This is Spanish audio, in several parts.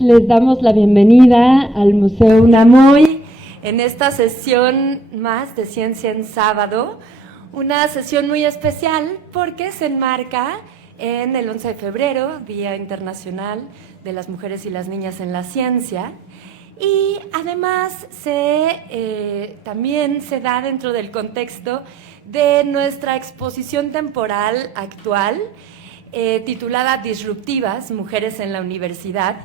les damos la bienvenida al Museo UNAM hoy en esta sesión más de Ciencia en Sábado, una sesión muy especial porque se enmarca en el 11 de febrero, Día Internacional de las Mujeres y las Niñas en la Ciencia, y además también se da dentro del contexto de nuestra exposición temporal actual, titulada Disruptivas, Mujeres en la Universidad,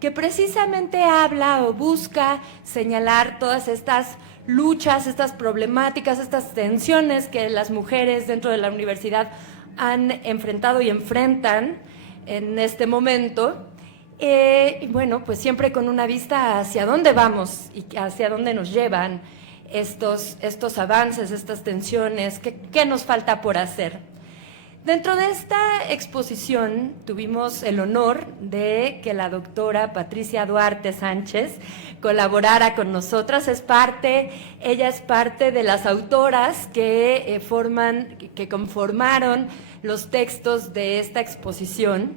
que precisamente habla o busca señalar todas estas luchas, estas problemáticas, estas tensiones que las mujeres dentro de la universidad han enfrentado y enfrentan en este momento. Y bueno, pues siempre con una vista hacia dónde vamos y hacia dónde nos llevan estos avances, estas tensiones, qué nos falta por hacer. Dentro de esta exposición tuvimos el honor de que la doctora Patricia Duarte Sánchez colaborara con nosotras. Ella es parte de las autoras que conformaron los textos de esta exposición.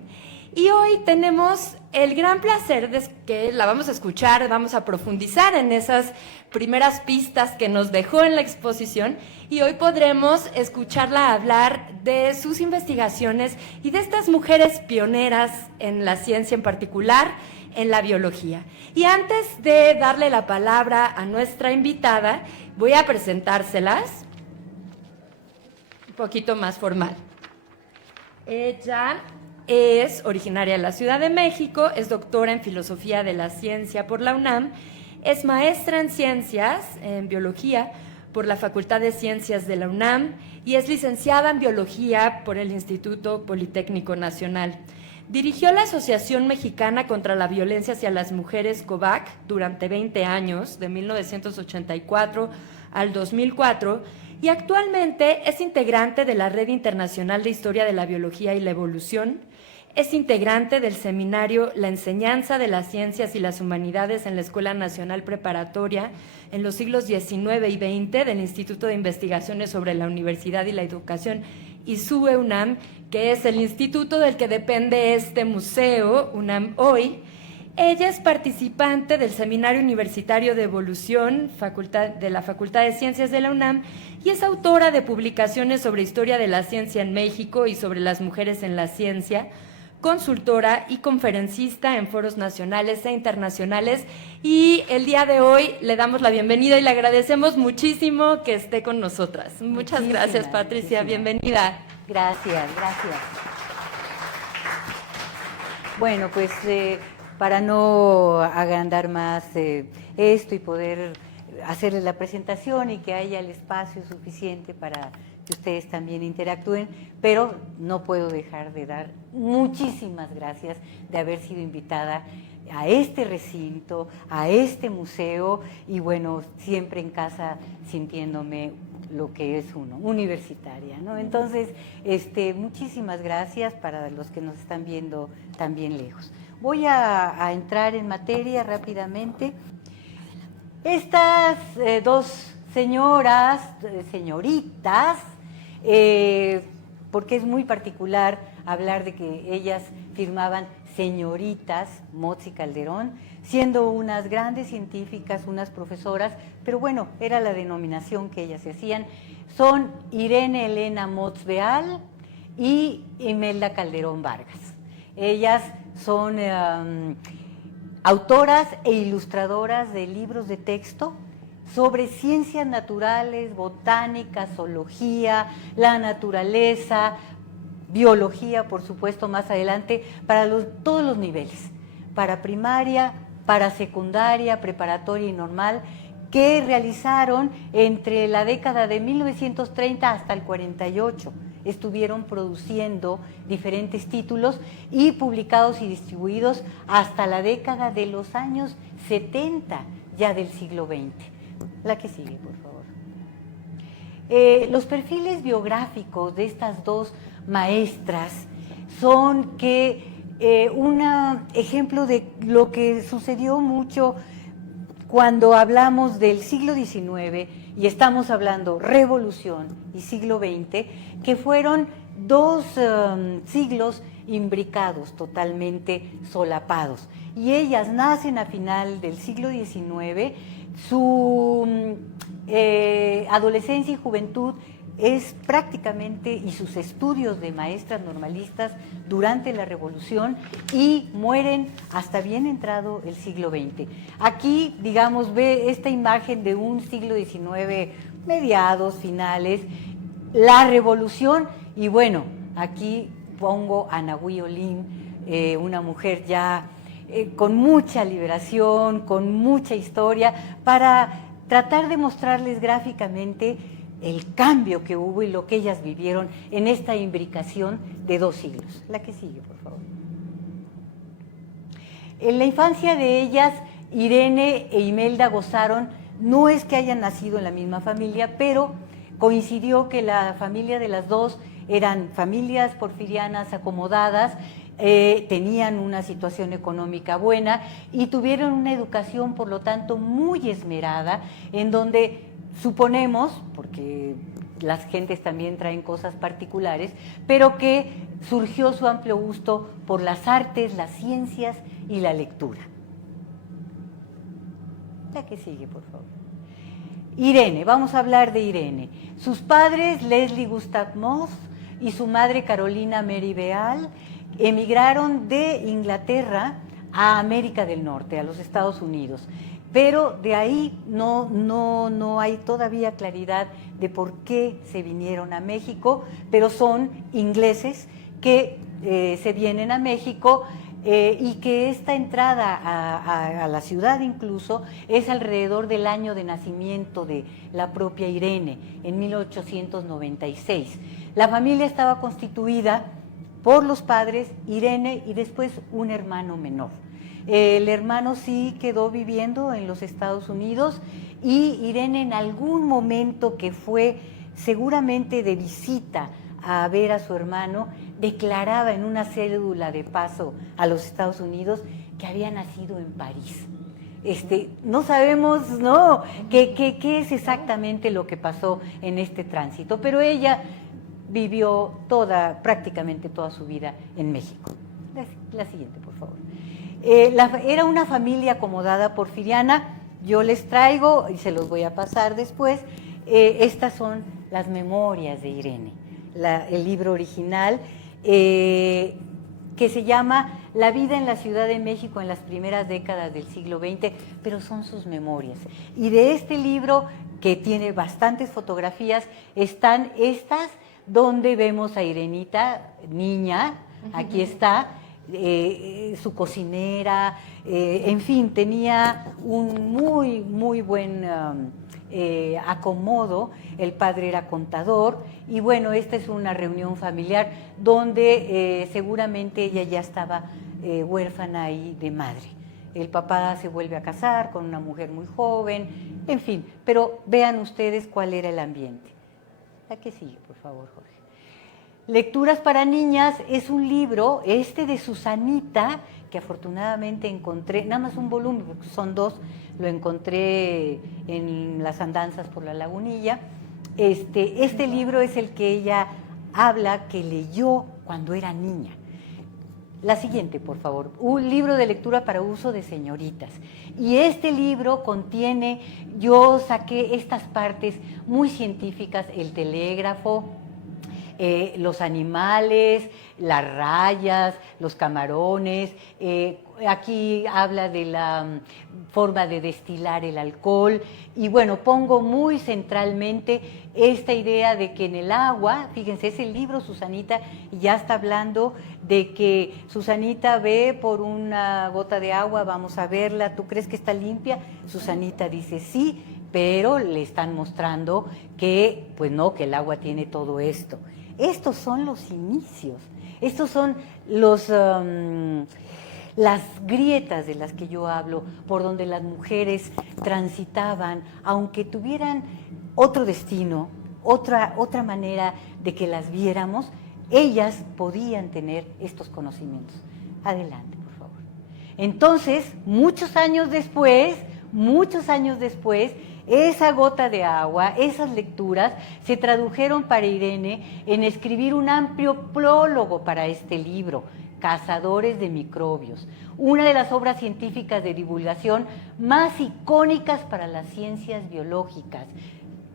Y hoy tenemos el gran placer de que la vamos a escuchar, vamos a profundizar en esas primeras pistas que nos dejó en la exposición, y hoy podremos escucharla hablar de sus investigaciones y de estas mujeres pioneras en la ciencia, en particular en la biología. Y antes de darle la palabra a nuestra invitada, voy a presentárselas un poquito más formal. Ella es originaria de la Ciudad de México, es doctora en Filosofía de la Ciencia por la UNAM, es maestra en Ciencias, en Biología, por la Facultad de Ciencias de la UNAM y es licenciada en Biología por el Instituto Politécnico Nacional. Dirigió la Asociación Mexicana contra la Violencia hacia las Mujeres, COVAC, durante 20 años, de 1984 al 2004, y actualmente es integrante de la Red Internacional de Historia de la Biología y la Evolución. Es integrante del seminario La Enseñanza de las Ciencias y las Humanidades en la Escuela Nacional Preparatoria en los siglos XIX y XX del Instituto de Investigaciones sobre la Universidad y la Educación ISUE UNAM, que es el instituto del que depende este museo, UNAM Hoy. Ella es participante del Seminario Universitario de Evolución de la Facultad de Ciencias de la UNAM y es autora de publicaciones sobre historia de la ciencia en México y sobre las mujeres en la ciencia, consultora y conferencista en foros nacionales e internacionales, y el día de hoy le damos la bienvenida y le agradecemos muchísimo que esté con nosotras. Muchas gracias, Patricia, bienvenida. Gracias. Bueno, pues para no agrandar más esto y poder hacerles la presentación y que haya el espacio suficiente para que ustedes también interactúen, pero no puedo dejar de dar muchísimas gracias de haber sido invitada a este recinto, a este museo, y bueno, siempre en casa sintiéndome lo que es uno, universitaria, ¿no? Entonces, muchísimas gracias para los que nos están viendo también lejos. Voy a entrar en materia rápidamente. Estas dos señoritas, porque es muy particular hablar de que ellas firmaban señoritas Motz y Calderón, siendo unas grandes científicas, unas profesoras, pero bueno, era la denominación que ellas se hacían. Son Irene Elena Motz Beal y Imelda Calderón Vargas. Ellas son autoras e ilustradoras de libros de texto sobre ciencias naturales, botánica, zoología, la naturaleza, biología, por supuesto, más adelante, para todos los niveles, para primaria, para secundaria, preparatoria y normal, que realizaron entre la década de 1930 hasta el 48. Estuvieron produciendo diferentes títulos y publicados y distribuidos hasta la década de los años 70 ya del siglo XX. La que sigue, por favor. Los perfiles biográficos de estas dos maestras son un ejemplo de lo que sucedió mucho cuando hablamos del siglo XIX y estamos hablando revolución y siglo XX, que fueron dos siglos imbricados, totalmente solapados. Y ellas nacen a final del siglo XIX, su adolescencia y juventud es prácticamente, y sus estudios de maestras normalistas durante la Revolución, y mueren hasta bien entrado el siglo XX. Aquí, digamos, ve esta imagen de un siglo XIX, mediados, finales, la Revolución, y bueno, aquí pongo a Nahui Olin, una mujer ya con mucha liberación, con mucha historia, para tratar de mostrarles gráficamente el cambio que hubo y lo que ellas vivieron en esta imbricación de 2 siglos. La que sigue, por favor. En la infancia de ellas, Irene e Imelda gozaron, no es que hayan nacido en la misma familia, pero coincidió que la familia de las dos eran familias porfirianas acomodadas, tenían una situación económica buena y tuvieron una educación, por lo tanto, muy esmerada, en donde suponemos, porque las gentes también traen cosas particulares, pero que surgió su amplio gusto por las artes, las ciencias y la lectura. La que sigue, por favor. Irene, vamos a hablar de Irene. Sus padres, Leslie Gustav Moss y su madre, Carolina Mary Beal, emigraron de Inglaterra a América del Norte, a los Estados Unidos. Pero de ahí no hay todavía claridad de por qué se vinieron a México, pero son ingleses que se vienen a México y que esta entrada a la ciudad incluso es alrededor del año de nacimiento de la propia Irene, en 1896. La familia estaba constituida por los padres, Irene y después un hermano menor. El hermano sí quedó viviendo en los Estados Unidos y Irene en algún momento que fue seguramente de visita a ver a su hermano, declaraba en una cédula de paso a los Estados Unidos que había nacido en París. No sabemos, ¿no?, qué es exactamente lo que pasó en este tránsito, pero ella vivió prácticamente toda su vida en México. La siguiente, por favor. Era una familia acomodada porfiriana. Yo les traigo, y se los voy a pasar después, estas son las memorias de Irene, el libro original, que se llama La vida en la Ciudad de México en las primeras décadas del siglo XX, pero son sus memorias. Y de este libro, que tiene bastantes fotografías, están estas, donde vemos a Irenita, niña, aquí está, su cocinera, en fin, tenía un muy buen acomodo. El padre era contador y bueno, esta es una reunión familiar donde seguramente ella ya estaba huérfana y de madre. El papá se vuelve a casar con una mujer muy joven, en fin, pero vean ustedes cuál era el ambiente. La que sigue, por favor, Jorge. Lecturas para niñas es un libro, de Susanita, que afortunadamente encontré, nada más un volumen, porque son 2, lo encontré en las andanzas por la Lagunilla. Este libro es el que ella habla que leyó cuando era niña. La siguiente, por favor. Un libro de lectura para uso de señoritas. Y este libro contiene, yo saqué estas partes muy científicas, el telégrafo, los animales, las rayas, los camarones, aquí habla de la forma de destilar el alcohol y bueno, pongo muy centralmente esta idea de que en el agua, fíjense, es el libro Susanita y ya está hablando de que Susanita ve por una gota de agua, vamos a verla, ¿tú crees que está limpia? Susanita dice sí, pero le están mostrando que, pues no, que el agua tiene todo esto. Estos son los inicios, estos son las grietas de las que yo hablo, por donde las mujeres transitaban, aunque tuvieran otro destino, otra manera de que las viéramos, ellas podían tener estos conocimientos. Adelante, por favor. Entonces, muchos años después, Esa gota de agua, esas lecturas, se tradujeron para Irene en escribir un amplio prólogo para este libro, Cazadores de Microbios, una de las obras científicas de divulgación más icónicas para las ciencias biológicas.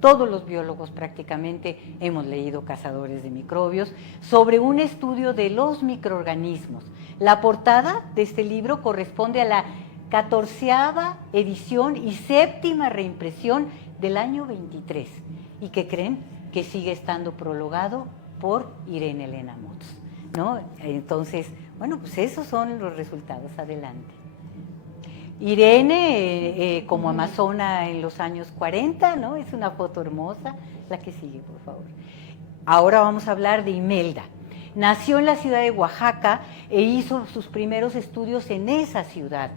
Todos los biólogos prácticamente hemos leído Cazadores de Microbios, sobre un estudio de los microorganismos. La portada de este libro corresponde a la 14ª edición y 7ª reimpresión del año 23. ¿Y qué creen? Que sigue estando prologado por Irene Elena Motz, ¿no? Entonces, bueno, pues esos son los resultados. Adelante. Irene como amazona en los años 40, ¿no? Es una foto hermosa. La que sigue, por favor. Ahora vamos a hablar de Imelda. Nació en la ciudad de Oaxaca e hizo sus primeros estudios en esa ciudad.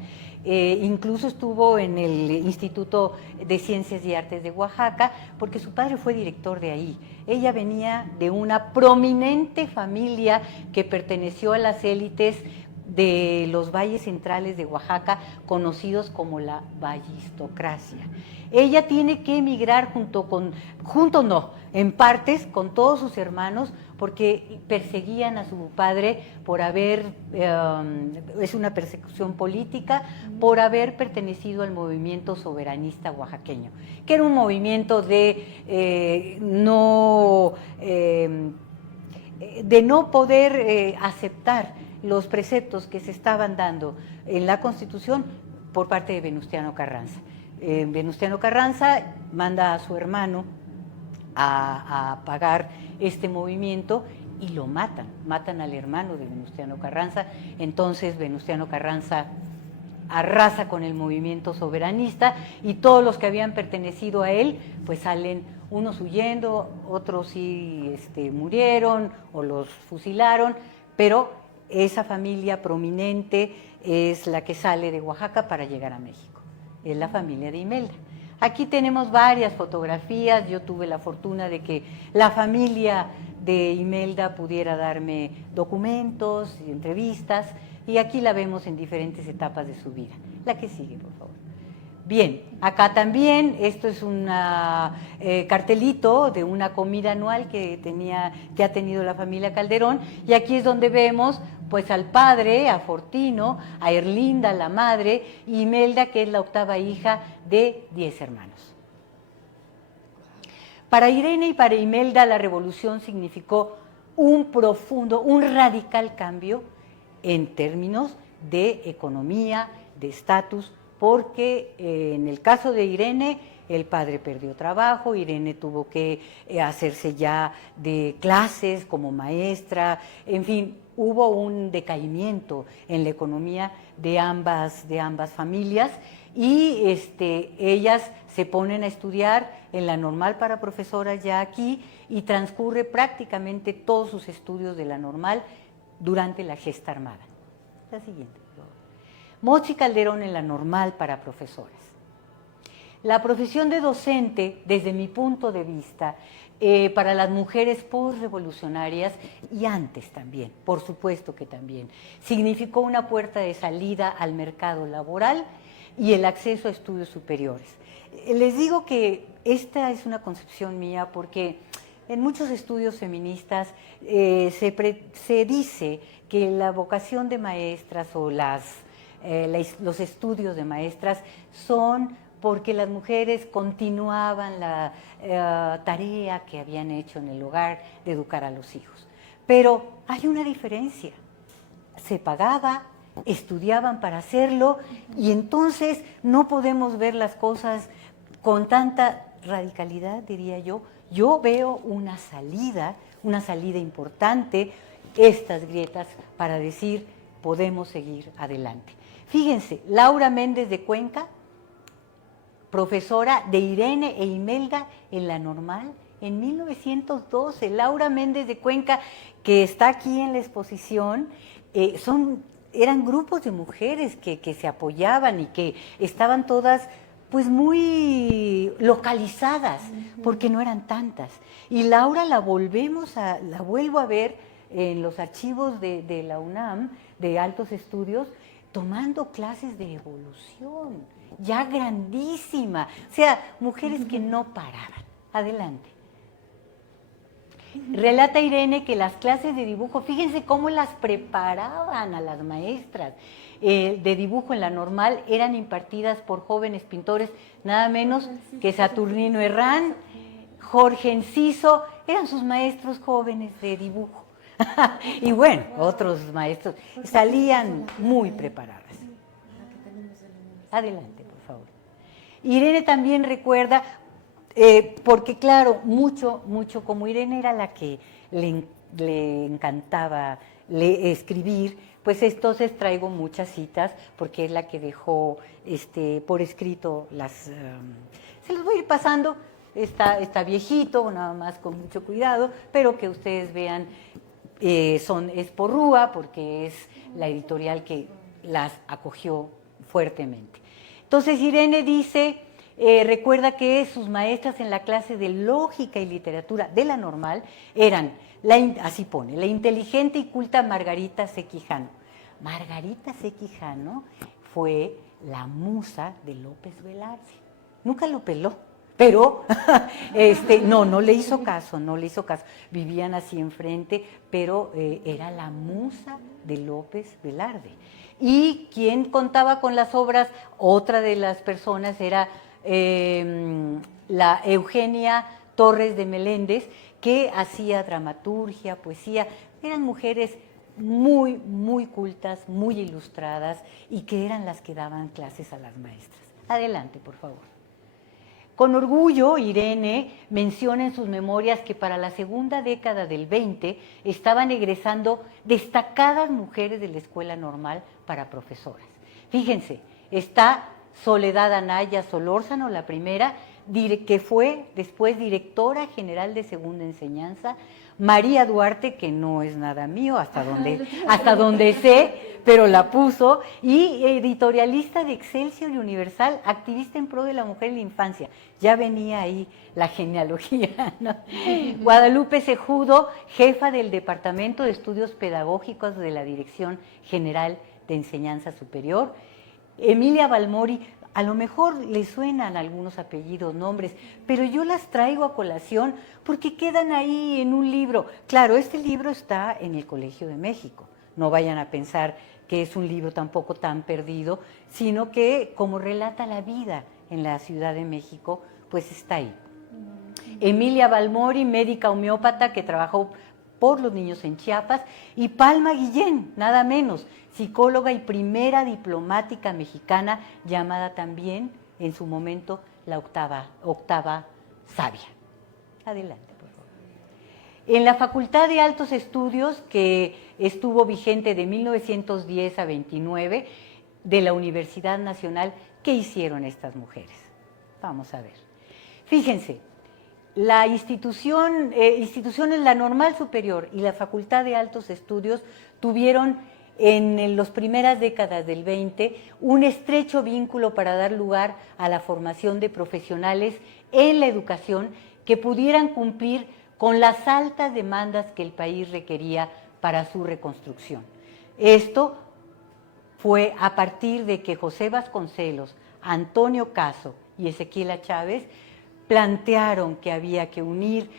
Incluso estuvo en el Instituto de Ciencias y Artes de Oaxaca, porque su padre fue director de ahí. Ella venía de una prominente familia que perteneció a las élites de los valles centrales de Oaxaca, conocidos como la vallistocracia. Ella tiene que emigrar en partes con todos sus hermanos, porque perseguían a su padre por haber, es una persecución política, por haber pertenecido al movimiento soberanista oaxaqueño, que era un movimiento de no poder aceptar los preceptos que se estaban dando en la Constitución por parte de Venustiano Carranza. Venustiano Carranza manda a su hermano a pagar este movimiento y lo matan al hermano de Venustiano Carranza. Entonces Venustiano Carranza arrasa con el movimiento soberanista y todos los que habían pertenecido a él pues salen, unos huyendo, otros sí murieron o los fusilaron, pero esa familia prominente es la que sale de Oaxaca para llegar a México, es la familia de Imelda. Aquí tenemos varias fotografías. Yo tuve la fortuna de que la familia de Imelda pudiera darme documentos y entrevistas, y aquí la vemos en diferentes etapas de su vida. La que sigue, por favor. Bien, acá también, esto es un cartelito de una comida anual que ha tenido la familia Calderón, y aquí es donde vemos pues al padre, a Fortino, a Erlinda, la madre, y Imelda, que es la 8ª hija de 10 hermanos. Para Irene y para Imelda la revolución significó un profundo, un radical cambio en términos de economía, de estatus, porque en el caso de Irene, el padre perdió trabajo, Irene tuvo que hacerse ya de clases como maestra, en fin, hubo un decaimiento en la economía de ambas familias, y ellas se ponen a estudiar en la normal para profesoras ya aquí, y transcurre prácticamente todos sus estudios de la normal durante la gesta armada. La siguiente, por favor. Motz y Calderón en la normal para profesoras. La profesión de docente, desde mi punto de vista, para las mujeres postrevolucionarias y antes también, por supuesto que también, significó una puerta de salida al mercado laboral y el acceso a estudios superiores. Les digo que esta es una concepción mía porque en muchos estudios feministas se dice que la vocación de maestras o los estudios de maestras son porque las mujeres continuaban la tarea que habían hecho en el hogar de educar a los hijos. Pero hay una diferencia. Se pagaba, estudiaban para hacerlo, y entonces no podemos ver las cosas con tanta radicalidad, diría yo. Yo veo una salida importante, estas grietas, para decir, podemos seguir adelante. Fíjense, Laura Méndez de Cuenca, profesora de Irene e Imelda en la normal en 1912. Laura Méndez de Cuenca, que está aquí en la exposición, eran grupos de mujeres que se apoyaban y que estaban todas pues muy localizadas, porque no eran tantas. Y Laura la vuelvo a ver en los archivos de la UNAM, de Altos Estudios, tomando clases de evolución. ya grandísima. O sea, mujeres que no paraban. Adelante. Relata Irene que las clases de dibujo, fíjense cómo las preparaban a las maestras de dibujo en la normal, eran impartidas por jóvenes pintores, nada menos que Saturnino Herrán, Jorge Enciso, eran sus maestros jóvenes de dibujo. Y bueno, otros maestros salían muy preparadas. Adelante, por favor. Irene también recuerda, porque claro, mucho, como Irene era la que le encantaba escribir, pues entonces traigo muchas citas, porque es la que dejó por escrito se los voy a ir pasando, está viejito, nada más con mucho cuidado, pero que ustedes vean, es Porrúa, porque es la editorial que las acogió fuertemente. Entonces Irene dice, recuerda que sus maestras en la clase de lógica y literatura de la normal eran, así pone, la inteligente y culta Margarita C. Quijano. Margarita C. Quijano fue la musa de López Velarde. Nunca lo peló, pero no le hizo caso, Vivían así enfrente, pero era la musa de López Velarde. Y quien contaba con las obras, otra de las personas era la Eugenia Torres de Meléndez, que hacía dramaturgia, poesía. Eran mujeres muy, muy cultas, muy ilustradas, y que eran las que daban clases a las maestras. Adelante, por favor. Con orgullo, Irene menciona en sus memorias que para la segunda década del 20 estaban egresando destacadas mujeres de la escuela normal para profesoras. Fíjense, está Soledad Anaya Solórzano, la primera, que fue después directora general de segunda enseñanza, María Duarte, que no es nada mío, hasta donde sé, pero la puso, y editorialista de Excelsior y Universal, activista en pro de la mujer y la infancia. Ya venía ahí la genealogía, ¿no? Guadalupe Cejudo, jefa del Departamento de Estudios Pedagógicos de la Dirección General de Enseñanza Superior. Emilia Balmori, a lo mejor le suenan algunos apellidos, nombres, pero yo las traigo a colación porque quedan ahí en un libro. Claro, este libro está en el Colegio de México. No vayan a pensar que es un libro tampoco tan perdido, sino que como relata la vida en la Ciudad de México, pues está ahí. Emilia Balmori, médica homeópata que trabajó por los niños en Chiapas, y Palma Guillén, nada menos, psicóloga y primera diplomática mexicana, llamada también en su momento la octava sabia. Adelante, por favor. En la Facultad de Altos Estudios, que estuvo vigente de 1910 a 29, de la Universidad Nacional, ¿qué hicieron estas mujeres? Vamos a ver. Fíjense, la instituciones, la Normal Superior y la Facultad de Altos Estudios tuvieron en las primeras décadas del 20 un estrecho vínculo para dar lugar a la formación de profesionales en la educación que pudieran cumplir con las altas demandas que el país requería para su reconstrucción. Esto fue a partir de que José Vasconcelos, Antonio Caso y Ezequiela Chávez plantearon que había que unir.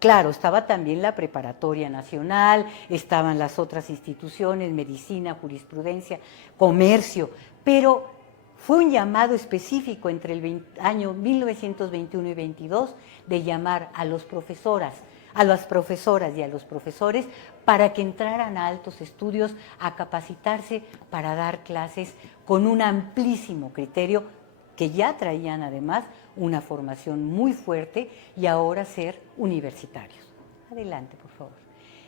Claro, estaba también la Preparatoria Nacional, estaban las otras instituciones, medicina, jurisprudencia, comercio, pero fue un llamado específico entre el año 1921 y 22 de llamar a las profesoras y a los profesores para que entraran a altos estudios a capacitarse para dar clases con un amplísimo criterio, que ya traían además una formación muy fuerte, y ahora ser universitarios. Adelante, por favor.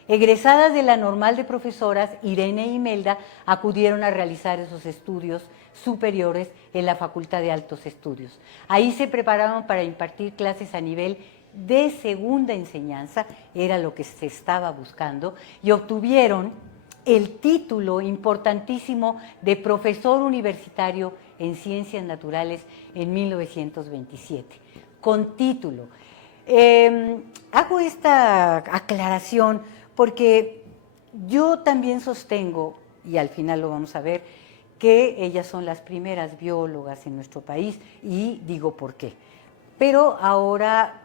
Egresadas de la Normal de Profesoras, Irene y Imelda acudieron a realizar esos estudios superiores en la Facultad de Altos Estudios. Ahí se prepararon para impartir clases a nivel de segunda enseñanza, era lo que se estaba buscando, y obtuvieron el título importantísimo de profesor universitario en Ciencias Naturales en 1927, con título. Hago esta aclaración porque yo también sostengo, y al final lo vamos a ver, que ellas son las primeras biólogas en nuestro país, y digo por qué. Pero ahora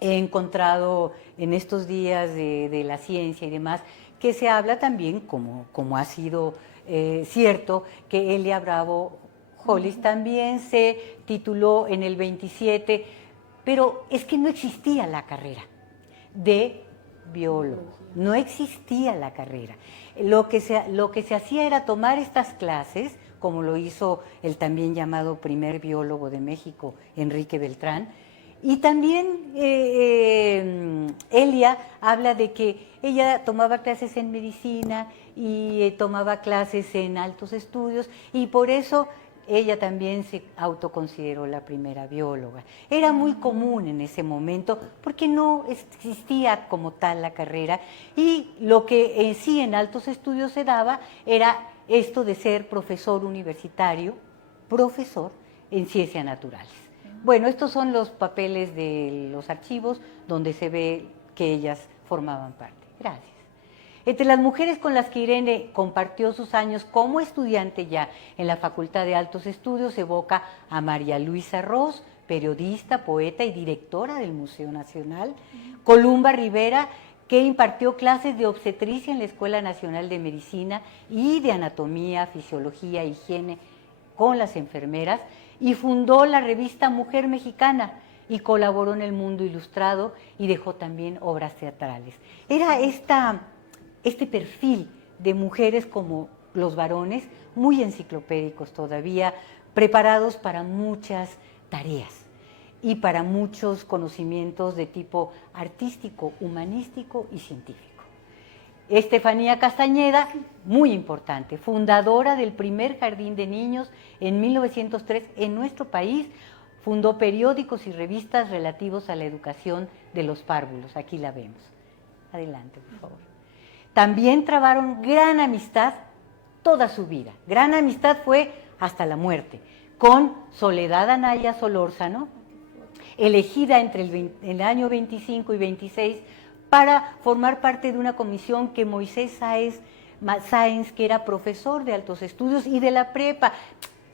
he encontrado en estos días de la ciencia y demás, que se habla también, como ha sido cierto, que Elia Bravo Hollis también se tituló en el 27, pero es que no existía la carrera de biólogo, no existía la carrera. Lo que se hacía era tomar estas clases, como lo hizo el también llamado primer biólogo de México, Enrique Beltrán, y también Elia habla de que ella tomaba clases en medicina y tomaba clases en altos estudios, y por eso ella también se autoconsideró la primera bióloga. Era muy común en ese momento porque no existía como tal la carrera, y lo que en sí en altos estudios se daba era esto de ser profesor universitario, profesor en ciencias naturales. Bueno, estos son los papeles de los archivos donde se ve que ellas formaban parte. Gracias. Entre las mujeres con las que Irene compartió sus años como estudiante ya en la Facultad de Altos Estudios, se evoca a María Luisa Ross, periodista, poeta y directora del Museo Nacional; Columba Rivera, que impartió clases de obstetricia en la Escuela Nacional de Medicina y de Anatomía, Fisiología e Higiene con las enfermeras, y fundó la revista Mujer Mexicana y colaboró en El Mundo Ilustrado y dejó también obras teatrales. Era este perfil de mujeres como los varones, muy enciclopédicos todavía, preparados para muchas tareas y para muchos conocimientos de tipo artístico, humanístico y científico. Estefanía Castañeda, muy importante, fundadora del primer jardín de niños en 1903 en nuestro país, fundó periódicos y revistas relativos a la educación de los párvulos. Aquí la vemos. Adelante, por favor. También trabaron gran amistad toda su vida. Gran amistad fue hasta la muerte, con Soledad Anaya Solórzano, elegida entre el año 25 y 26 para formar parte de una comisión que Moisés Sáenz, que era profesor de altos estudios y de la prepa.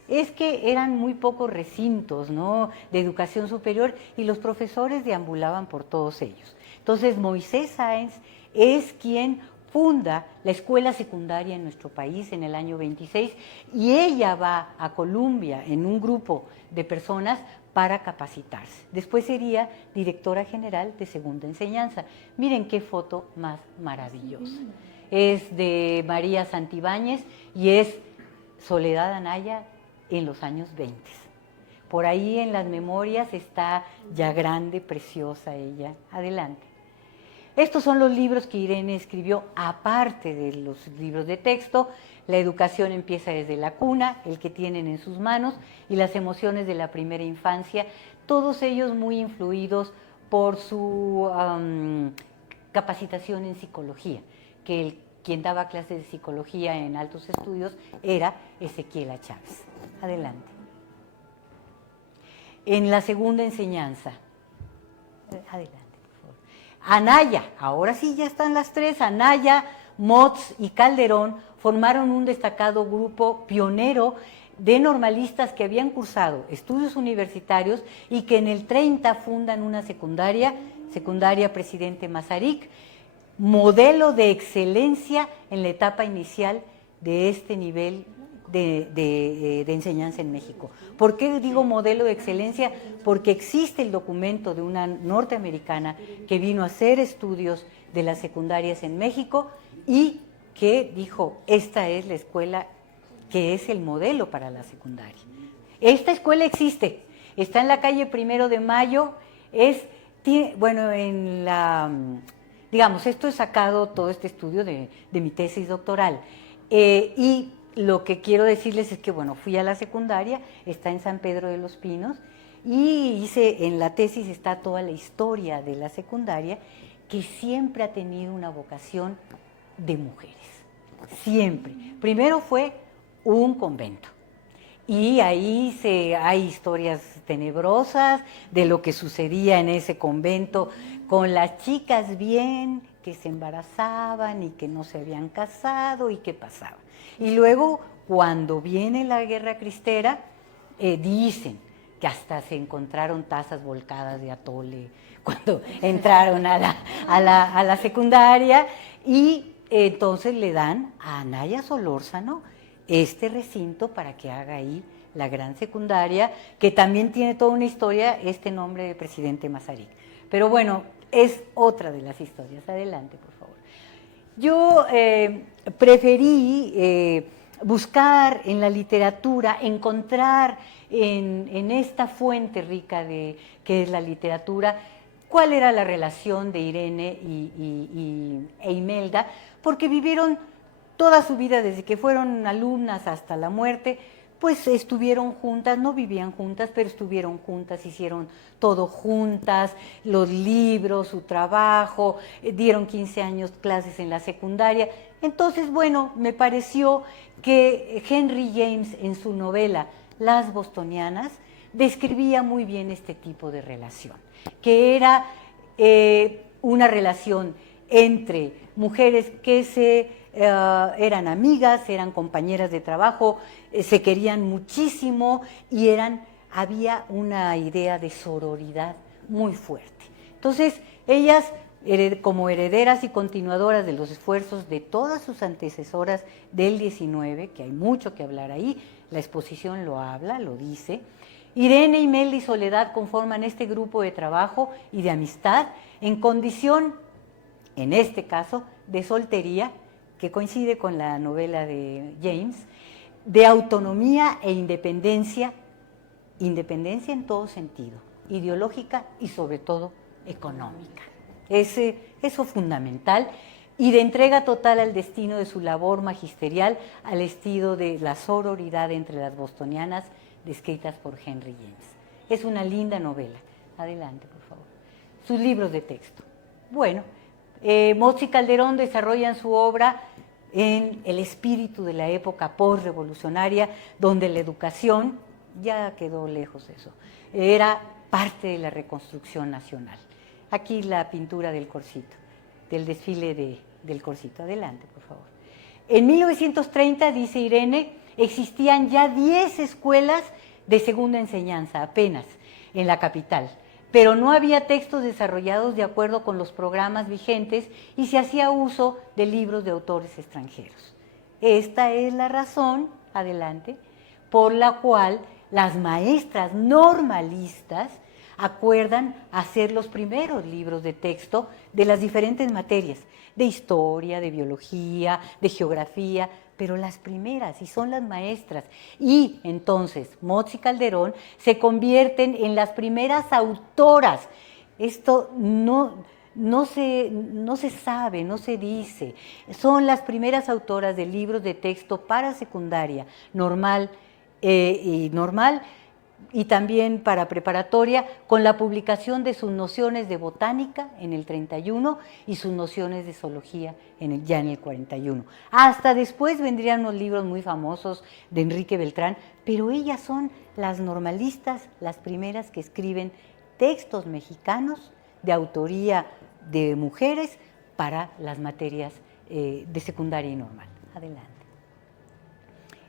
Es que eran muy pocos recintos, ¿no?, de educación superior, y los profesores deambulaban por todos ellos. Entonces Moisés Sáenz es quien funda la escuela secundaria en nuestro país en el año 26, y ella va a Columbia en un grupo de personas para capacitarse. Después sería directora general de segunda enseñanza. Miren qué foto más maravillosa. Es de María Santibáñez y es Soledad Anaya en los años 20. Por ahí en las memorias está ya grande, preciosa ella. Adelante. Estos son los libros que Irene escribió, aparte de los libros de texto. La educación empieza desde la cuna, el que tienen en sus manos, y las emociones de la primera infancia, todos ellos muy influidos por su capacitación en psicología, que quien daba clases de psicología en altos estudios era Ezequiela Chávez. Adelante. En la segunda enseñanza, adelante. Anaya, ahora sí ya están las tres, Anaya, Motz y Calderón formaron un destacado grupo pionero de normalistas que habían cursado estudios universitarios y que en el 30 fundan una secundaria Presidente Mazarik, modelo de excelencia en la etapa inicial de este nivel de enseñanza en México. ¿Por qué digo modelo de excelencia? Porque existe el documento de una norteamericana que vino a hacer estudios de las secundarias en México y que dijo, esta es la escuela que es el modelo para la secundaria. Esta escuela existe, está en la calle 1 de Mayo, digamos, esto es sacado todo este estudio de mi tesis doctoral, y lo que quiero decirles es que, bueno, fui a la secundaria, está en San Pedro de los Pinos, y en la tesis está toda la historia de la secundaria, que siempre ha tenido una vocación de mujeres, siempre. Primero fue un convento, y ahí hay historias tenebrosas de lo que sucedía en ese convento con las chicas bien, que se embarazaban y que no se habían casado y qué pasaba. Y luego, cuando viene la Guerra Cristera, dicen que hasta se encontraron tazas volcadas de atole cuando entraron a la secundaria, y entonces le dan a Anaya Solórzano este recinto para que haga ahí la gran secundaria, que también tiene toda una historia, este nombre de presidente Masaryk. Pero bueno, es otra de las historias. Adelante, por favor. Yo preferí buscar en la literatura, encontrar en esta fuente rica que es la literatura, cuál era la relación de Irene e Imelda, porque vivieron toda su vida, desde que fueron alumnas hasta la muerte, pues estuvieron juntas, no vivían juntas, pero estuvieron juntas, hicieron todo juntas, los libros, su trabajo, dieron 15 años clases en la secundaria. Entonces, bueno, me pareció que Henry James en su novela Las Bostonianas describía muy bien este tipo de relación, que era una relación entre mujeres que eran amigas, eran compañeras de trabajo, se querían muchísimo y había una idea de sororidad muy fuerte. Entonces, ellas, como herederas y continuadoras de los esfuerzos de todas sus antecesoras del 19, que hay mucho que hablar ahí, la exposición lo habla, lo dice, Irene, Imelda y Soledad conforman este grupo de trabajo y de amistad en condición, en este caso, de soltería, que coincide con la novela de James, de autonomía e independencia en todo sentido, ideológica y sobre todo económica. Eso fundamental, y de entrega total al destino de su labor magisterial, al estilo de la sororidad entre las bostonianas descritas por Henry James. Es una linda novela. Adelante, por favor. Sus libros de texto. Bueno, Motz y Calderón desarrollan su obra en el espíritu de la época postrevolucionaria, donde la educación, ya quedó lejos eso, era parte de la reconstrucción nacional. Aquí la pintura del Corcito, del desfile del Corcito. Adelante, por favor. En 1930, dice Irene, existían ya 10 escuelas de segunda enseñanza apenas en la capital, pero no había textos desarrollados de acuerdo con los programas vigentes y se hacía uso de libros de autores extranjeros. Esta es la razón, adelante, por la cual las maestras normalistas acuerdan hacer los primeros libros de texto de las diferentes materias, de historia, de biología, de geografía, pero las primeras, y son las maestras. Y entonces Motz y Calderón se convierten en las primeras autoras. Esto no se sabe, no se dice. Son las primeras autoras de libros de texto para secundaria, normal y también para preparatoria, con la publicación de sus nociones de botánica en el 31 y sus nociones de zoología ya en el 41. Hasta después vendrían unos libros muy famosos de Enrique Beltrán, pero ellas son las normalistas, las primeras que escriben textos mexicanos de autoría de mujeres para las materias de secundaria y normal. Adelante.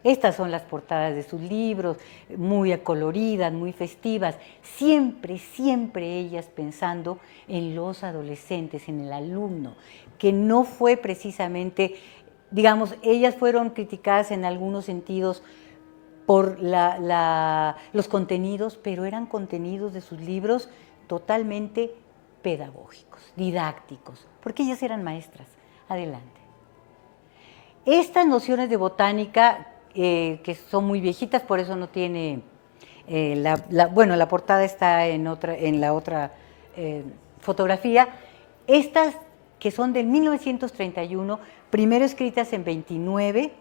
Estas son las portadas de sus libros, muy coloridas, muy festivas, siempre, siempre ellas pensando en los adolescentes, en el alumno, que no fue precisamente, digamos, ellas fueron criticadas en algunos sentidos por los contenidos, pero eran contenidos de sus libros totalmente pedagógicos, didácticos, porque ellas eran maestras. Adelante. Estas nociones de botánica, que son muy viejitas, por eso no tiene, bueno, la portada está en la otra fotografía. Estas que son del 1931, primero escritas en 29,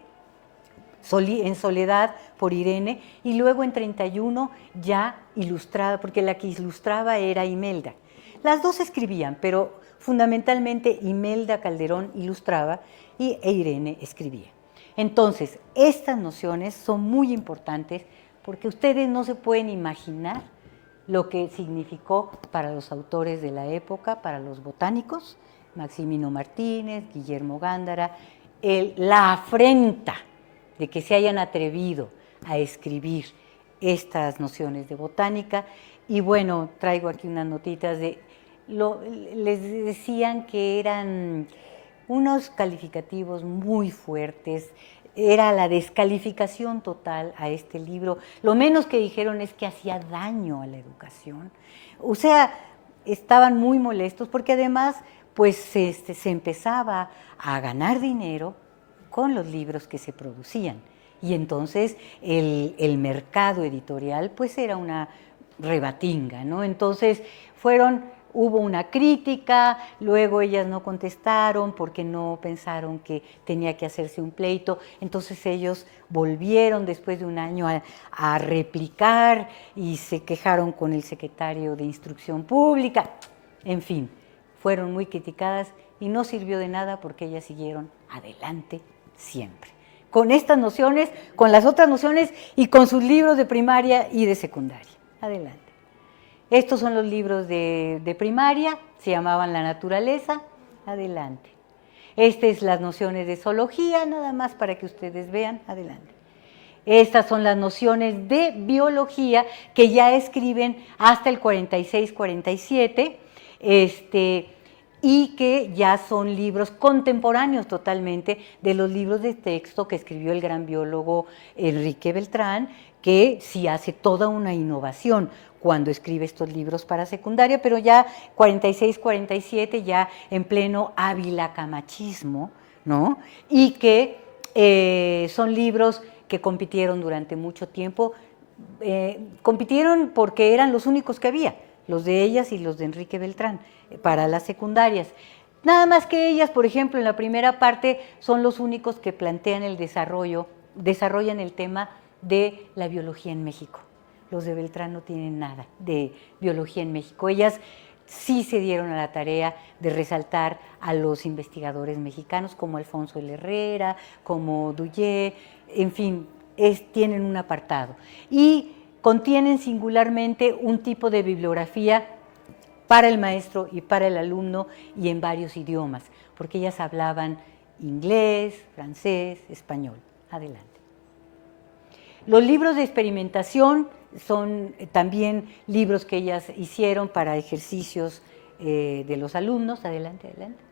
en Soledad por Irene, y luego en 31 ya ilustrada, porque la que ilustraba era Imelda. Las dos escribían, pero fundamentalmente Imelda Calderón ilustraba e Irene escribía. Entonces, estas nociones son muy importantes porque ustedes no se pueden imaginar lo que significó para los autores de la época, para los botánicos, Maximino Martínez, Guillermo Gándara, la afrenta de que se hayan atrevido a escribir estas nociones de botánica. Y bueno, traigo aquí unas notitas les decían que eran unos calificativos muy fuertes, era la descalificación total a este libro. Lo menos que dijeron es que hacía daño a la educación. O sea, estaban muy molestos porque además pues se empezaba a ganar dinero con los libros que se producían. Y entonces el mercado editorial pues era una rebatinga, ¿no? Entonces hubo una crítica, luego ellas no contestaron porque no pensaron que tenía que hacerse un pleito, entonces ellos volvieron después de un año a replicar y se quejaron con el secretario de Instrucción Pública, en fin, fueron muy criticadas y no sirvió de nada porque ellas siguieron adelante siempre. Con estas nociones, con las otras nociones y con sus libros de primaria y de secundaria. Adelante. Estos son los libros de primaria, se llamaban La Naturaleza. Adelante. Estas son las nociones de zoología, nada más para que ustedes vean. Adelante. Estas son las nociones de biología que ya escriben hasta el 46-47, y que ya son libros contemporáneos totalmente de los libros de texto que escribió el gran biólogo Enrique Beltrán, que sí hace toda una innovación cuando escribe estos libros para secundaria, pero ya 46-47, ya en pleno avilacamachismo, ¿no? Y que son libros que compitieron durante mucho tiempo, compitieron porque eran los únicos que había, los de ellas y los de Enrique Beltrán, para las secundarias. Nada más que ellas, por ejemplo, en la primera parte son los únicos que plantean desarrollan el tema de la biología en México. Los de Beltrán no tienen nada de biología en México. Ellas sí se dieron a la tarea de resaltar a los investigadores mexicanos como Alfonso L. Herrera, como Duyé, en fin, tienen un apartado. Y contienen singularmente un tipo de bibliografía para el maestro y para el alumno y en varios idiomas, porque ellas hablaban inglés, francés, español. Adelante. Los libros de experimentación son también libros que ellas hicieron para ejercicios de los alumnos. Adelante, adelante.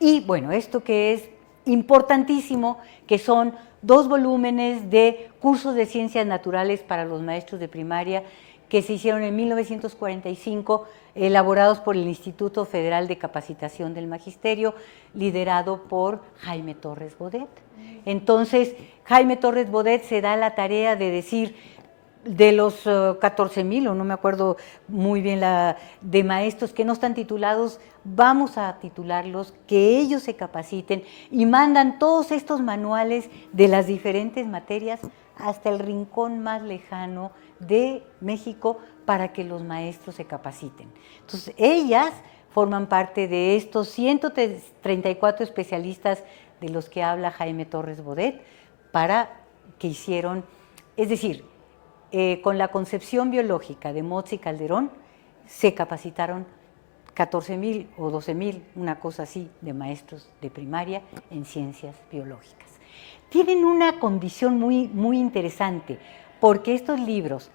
Y bueno, esto que es importantísimo, que son 2 volúmenes de cursos de ciencias naturales para los maestros de primaria que se hicieron en 1945, elaborados por el Instituto Federal de Capacitación del Magisterio, liderado por Jaime Torres Bodet. Entonces, Jaime Torres Bodet se da la tarea de decir, de los 14,000, o no me acuerdo muy bien, de maestros que no están titulados, vamos a titularlos, que ellos se capaciten y mandan todos estos manuales de las diferentes materias hasta el rincón más lejano de México para que los maestros se capaciten. Entonces, ellas forman parte de estos 134 especialistas de los que habla Jaime Torres Bodet, que hicieron, es decir, con la concepción biológica de Motz y Calderón, se capacitaron 14,000 o 12,000, una cosa así, de maestros de primaria en ciencias biológicas. Tienen una condición muy, muy interesante, porque estos libros,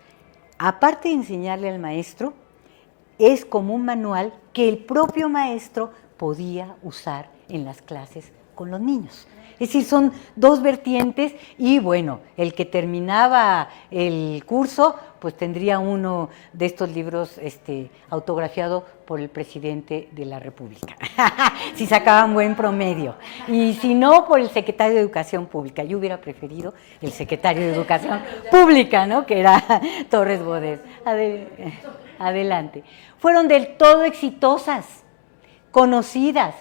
aparte de enseñarle al maestro, es como un manual que el propio maestro podía usar en las clases con los niños. Es decir, son 2 vertientes y bueno, el que terminaba el curso, pues tendría uno de estos libros autografiado por el presidente de la República, si sacaban buen promedio. Y si no, por el secretario de Educación Pública. Yo hubiera preferido el secretario de Educación Pública, ¿no? Que era Torres Bodet. Adelante. Fueron del todo exitosas, conocidas.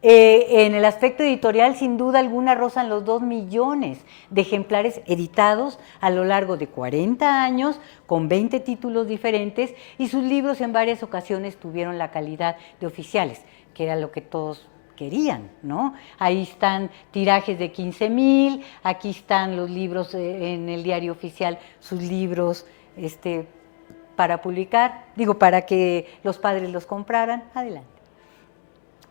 En el aspecto editorial, sin duda alguna, rozan los 2 millones de ejemplares editados a lo largo de 40 años, con 20 títulos diferentes, y sus libros en varias ocasiones tuvieron la calidad de oficiales, que era lo que todos querían, ¿no? Ahí están tirajes de 15,000, aquí están los libros en el diario oficial, sus libros para publicar, para que los padres los compraran, adelante.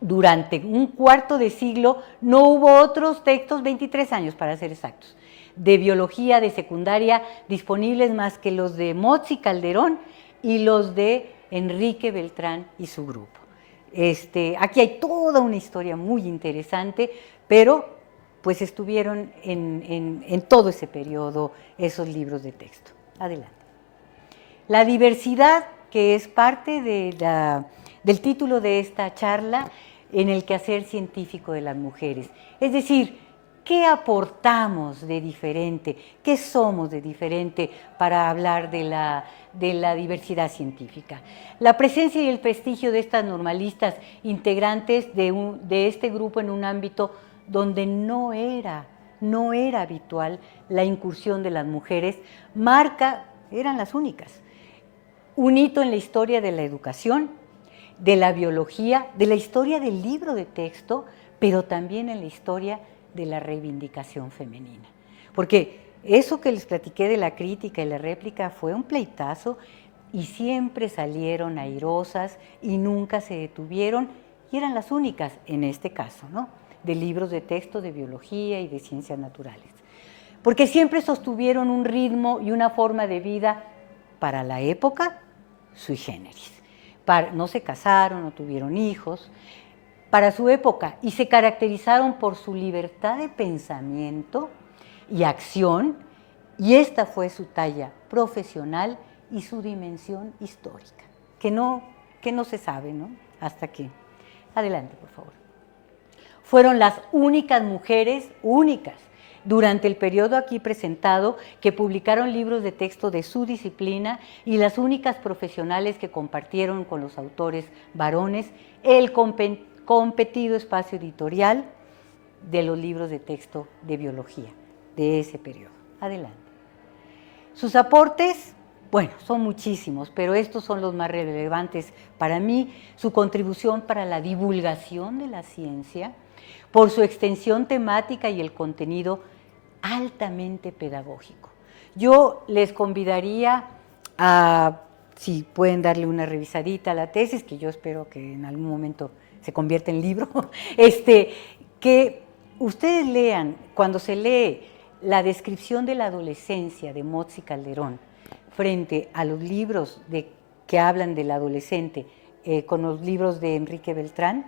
Durante un cuarto de siglo no hubo otros textos, 23 años para ser exactos, de biología de secundaria disponibles más que los de Motz y Calderón y los de Enrique Beltrán y su grupo. Aquí hay toda una historia muy interesante, pero pues estuvieron en todo ese periodo esos libros de texto. Adelante. La diversidad, que es parte del título de esta charla, en el quehacer científico de las mujeres. Es decir, ¿qué aportamos de diferente? ¿Qué somos de diferente para hablar de la diversidad científica? La presencia y el prestigio de estas normalistas integrantes de este grupo en un ámbito donde no era habitual la incursión de las mujeres, eran las únicas, un hito en la historia de la educación, de la biología, de la historia del libro de texto, pero también en la historia de la reivindicación femenina. Porque eso que les platiqué de la crítica y la réplica fue un pleitazo y siempre salieron airosas y nunca se detuvieron y eran las únicas en este caso, ¿no?, de libros de texto de biología y de ciencias naturales. Porque siempre sostuvieron un ritmo y una forma de vida para la época sui generis. No se casaron, no tuvieron hijos, para su época, y se caracterizaron por su libertad de pensamiento y acción, y esta fue su talla profesional y su dimensión histórica, que no se sabe, ¿no?, hasta que. Adelante, por favor. Fueron las únicas mujeres, únicas, durante el periodo aquí presentado, que publicaron libros de texto de su disciplina y las únicas profesionales que compartieron con los autores varones el competido espacio editorial de los libros de texto de biología de ese periodo. Adelante. Sus aportes, son muchísimos, pero estos son los más relevantes para mí. Su contribución para la divulgación de la ciencia, por su extensión temática y el contenido altamente pedagógico. Yo les convidaría si pueden darle una revisadita a la tesis, que yo espero que en algún momento se convierta en libro, que ustedes lean, cuando se lee la descripción de la adolescencia de Motz y Calderón frente a los libros que hablan del adolescente con los libros de Enrique Beltrán,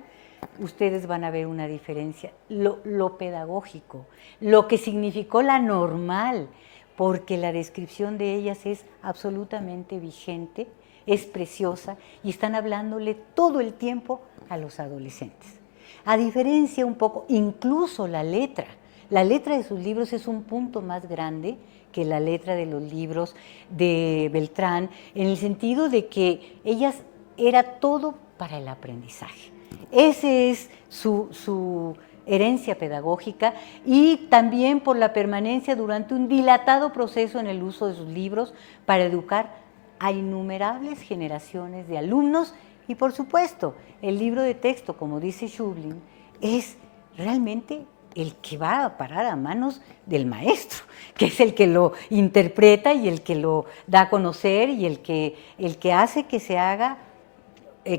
ustedes van a ver una diferencia, lo pedagógico, lo que significó la normal, porque la descripción de ellas es absolutamente vigente, es preciosa y están hablándole todo el tiempo a los adolescentes. A diferencia un poco, incluso la letra de sus libros es un punto más grande que la letra de los libros de Beltrán, en el sentido de que ellas era todo para el aprendizaje. Ese es su herencia pedagógica, y también por la permanencia durante un dilatado proceso en el uso de sus libros para educar a innumerables generaciones de alumnos. Y por supuesto, el libro de texto, como dice Schublin, es realmente el que va a parar a manos del maestro, que es el que lo interpreta y el que lo da a conocer y el que hace que se haga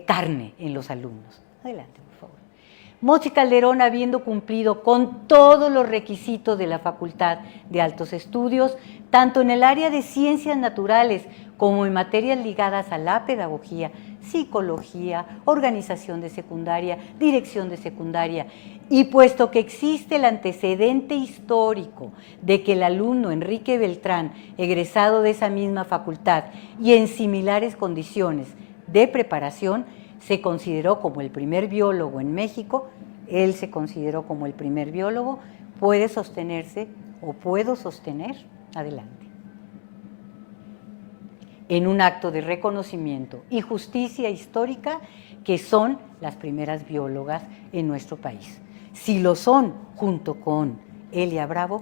carne en los alumnos. Adelante, por favor. Motz y Calderón, habiendo cumplido con todos los requisitos de la Facultad de Altos Estudios, tanto en el área de ciencias naturales como en materias ligadas a la pedagogía, psicología, organización de secundaria, dirección de secundaria, y puesto que existe el antecedente histórico de que el alumno Enrique Beltrán, egresado de esa misma facultad y en similares condiciones de preparación, se consideró como el primer biólogo en México, él se consideró como el primer biólogo, puede sostenerse o puedo sostener, adelante, en un acto de reconocimiento y justicia histórica, que son las primeras biólogas en nuestro país. Si lo son junto con Elia Bravo,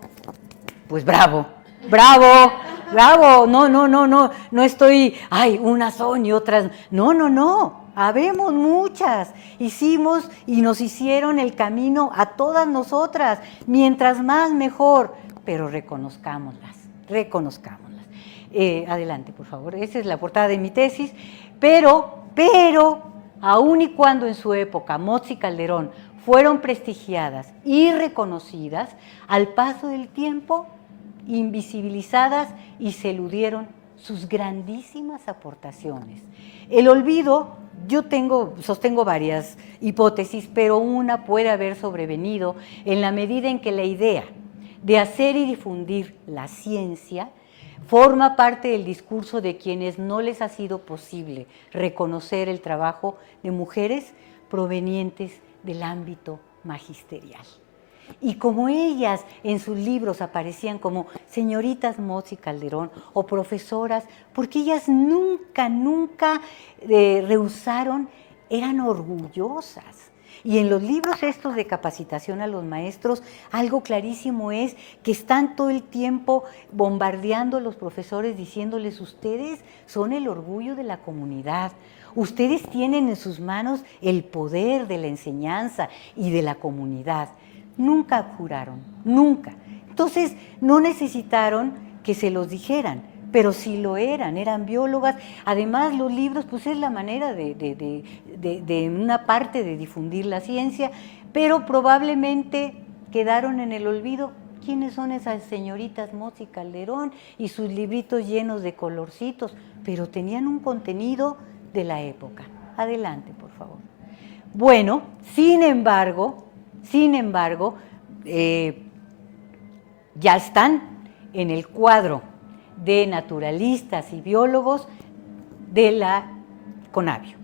pues bravo, bravo, bravo, no estoy, unas son y otras, no, habemos muchas, hicimos y nos hicieron el camino a todas nosotras, mientras más mejor, pero reconozcámoslas. Adelante, por favor. Esa es la portada de mi tesis. Pero, aun y cuando en su época Mots y Calderón fueron prestigiadas y reconocidas, al paso del tiempo, invisibilizadas y se eludieron sus grandísimas aportaciones. El olvido, sostengo varias hipótesis, pero una puede haber sobrevenido en la medida en que la idea de hacer y difundir la ciencia forma parte del discurso de quienes no les ha sido posible reconocer el trabajo de mujeres provenientes del ámbito magisterial. Y como ellas en sus libros aparecían como señoritas Mots y Calderón o profesoras, porque ellas nunca rehusaron, eran orgullosas. Y en los libros estos de capacitación a los maestros, algo clarísimo es que están todo el tiempo bombardeando a los profesores diciéndoles: ustedes son el orgullo de la comunidad, ustedes tienen en sus manos el poder de la enseñanza y de la comunidad. Nunca abjuraron, nunca. Entonces no necesitaron que se los dijeran, pero sí lo eran biólogas. Además, los libros, pues es la manera de una parte de difundir la ciencia, pero probablemente quedaron en el olvido. ¿Quiénes son esas señoritas Mots y Calderón? Y sus libritos llenos de colorcitos, pero tenían un contenido de la época. Adelante, por favor. Bueno, sin embargo, ya están en el cuadro de naturalistas y biólogos de la Conavio,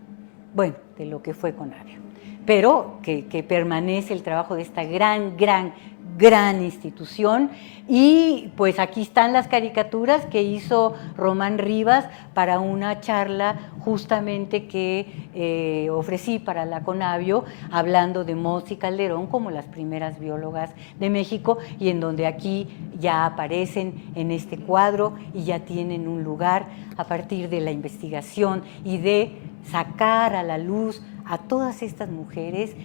bueno, de lo que fue Conavio, pero que permanece el trabajo de esta gran institución. Y pues aquí están las caricaturas que hizo Román Rivas para una charla justamente que ofrecí para la Conavio, hablando de Mots y Calderón como las primeras biólogas de México, y en donde aquí ya aparecen en este cuadro y ya tienen un lugar a partir de la investigación y de sacar a la luz a todas estas mujeres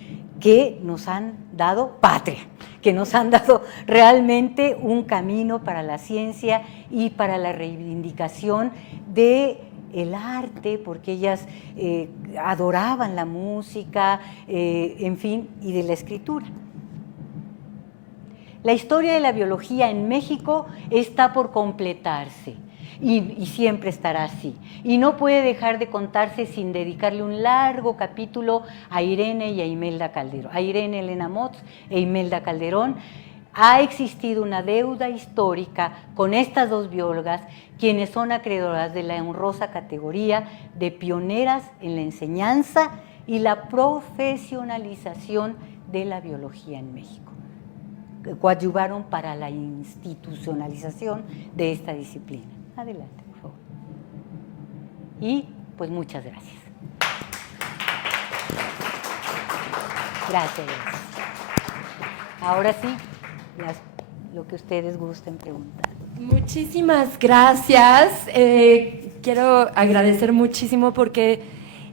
que nos han dado patria, que nos han dado realmente un camino para la ciencia y para la reivindicación del arte, porque ellas adoraban la música, en fin, y de la escritura. La historia de la biología en México está por completarse. Y siempre estará así. Y no puede dejar de contarse sin dedicarle un largo capítulo a Irene y a Imelda Calderón, a Irene Elena Mots e Imelda Calderón. Ha existido una deuda histórica con estas dos biólogas, quienes son acreedoras de la honrosa categoría de pioneras en la enseñanza y la profesionalización de la biología en México. Coadyuvaron para la institucionalización de esta disciplina. Adelante, por favor. Y pues muchas gracias. Gracias. Ahora sí, lo que ustedes gusten preguntar. Muchísimas gracias. Quiero agradecer muchísimo porque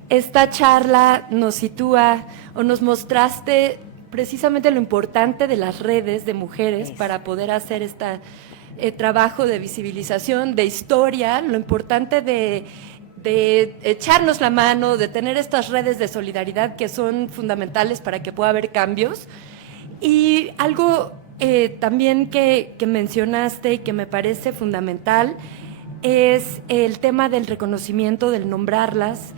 esta charla nos sitúa o nos mostraste precisamente lo importante de las redes de mujeres para poder hacer esta trabajo de visibilización, de historia, lo importante de echarnos la mano, de tener estas redes de solidaridad que son fundamentales para que pueda haber cambios. Y algo también que mencionaste y que me parece fundamental es el tema del reconocimiento, del nombrarlas,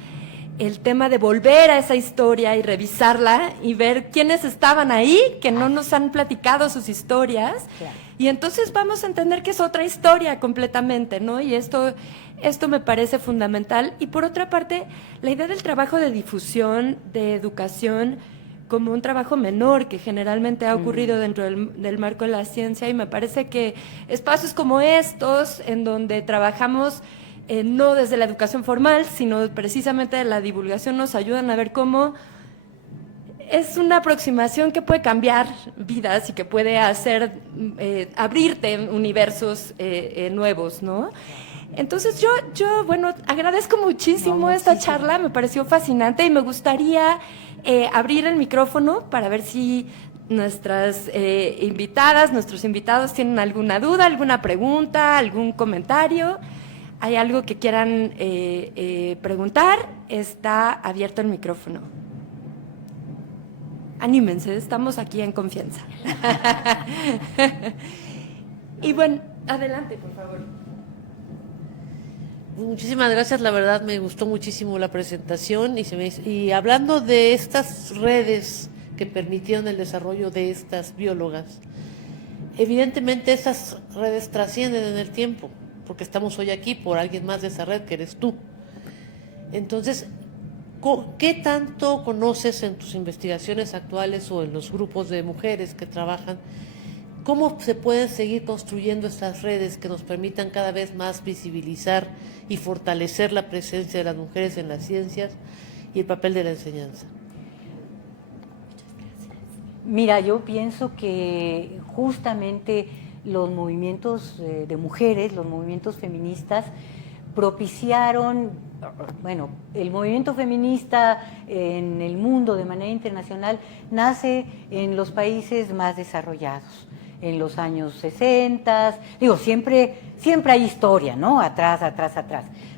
el tema de volver a esa historia y revisarla y ver quiénes estaban ahí, que no nos han platicado sus historias. Claro. Y entonces vamos a entender que es otra historia completamente, ¿no? Y esto me parece fundamental. Y por otra parte, la idea del trabajo de difusión, de educación, como un trabajo menor que generalmente ha ocurrido dentro del marco de la ciencia, y me parece que espacios como estos, en donde trabajamos no desde la educación formal, sino precisamente de la divulgación, nos ayudan a ver cómo es una aproximación que puede cambiar vidas y que puede hacer, abrirte universos nuevos, ¿no? Entonces yo bueno, agradezco muchísimo esta charla, me pareció fascinante y me gustaría abrir el micrófono para ver si nuestras invitadas, nuestros invitados tienen alguna duda, alguna pregunta, algún comentario. ¿Hay algo que quieran preguntar? Está abierto el micrófono. Anímense, estamos aquí en confianza. Y bueno, adelante, por favor. Muchísimas gracias, la verdad me gustó muchísimo la presentación y hablando de estas redes que permitieron el desarrollo de estas biólogas, evidentemente esas redes trascienden en el tiempo, porque estamos hoy aquí por alguien más de esa red que eres tú. Entonces, ¿qué tanto conoces en tus investigaciones actuales o en los grupos de mujeres que trabajan? ¿Cómo se pueden seguir construyendo estas redes que nos permitan cada vez más visibilizar y fortalecer la presencia de las mujeres en las ciencias y el papel de la enseñanza? Mira, yo pienso que justamente los movimientos de mujeres, los movimientos feministas, propiciaron, bueno, el movimiento feminista en el mundo de manera internacional nace en los países más desarrollados, en los años 60, digo, siempre hay historia, ¿no? Atrás,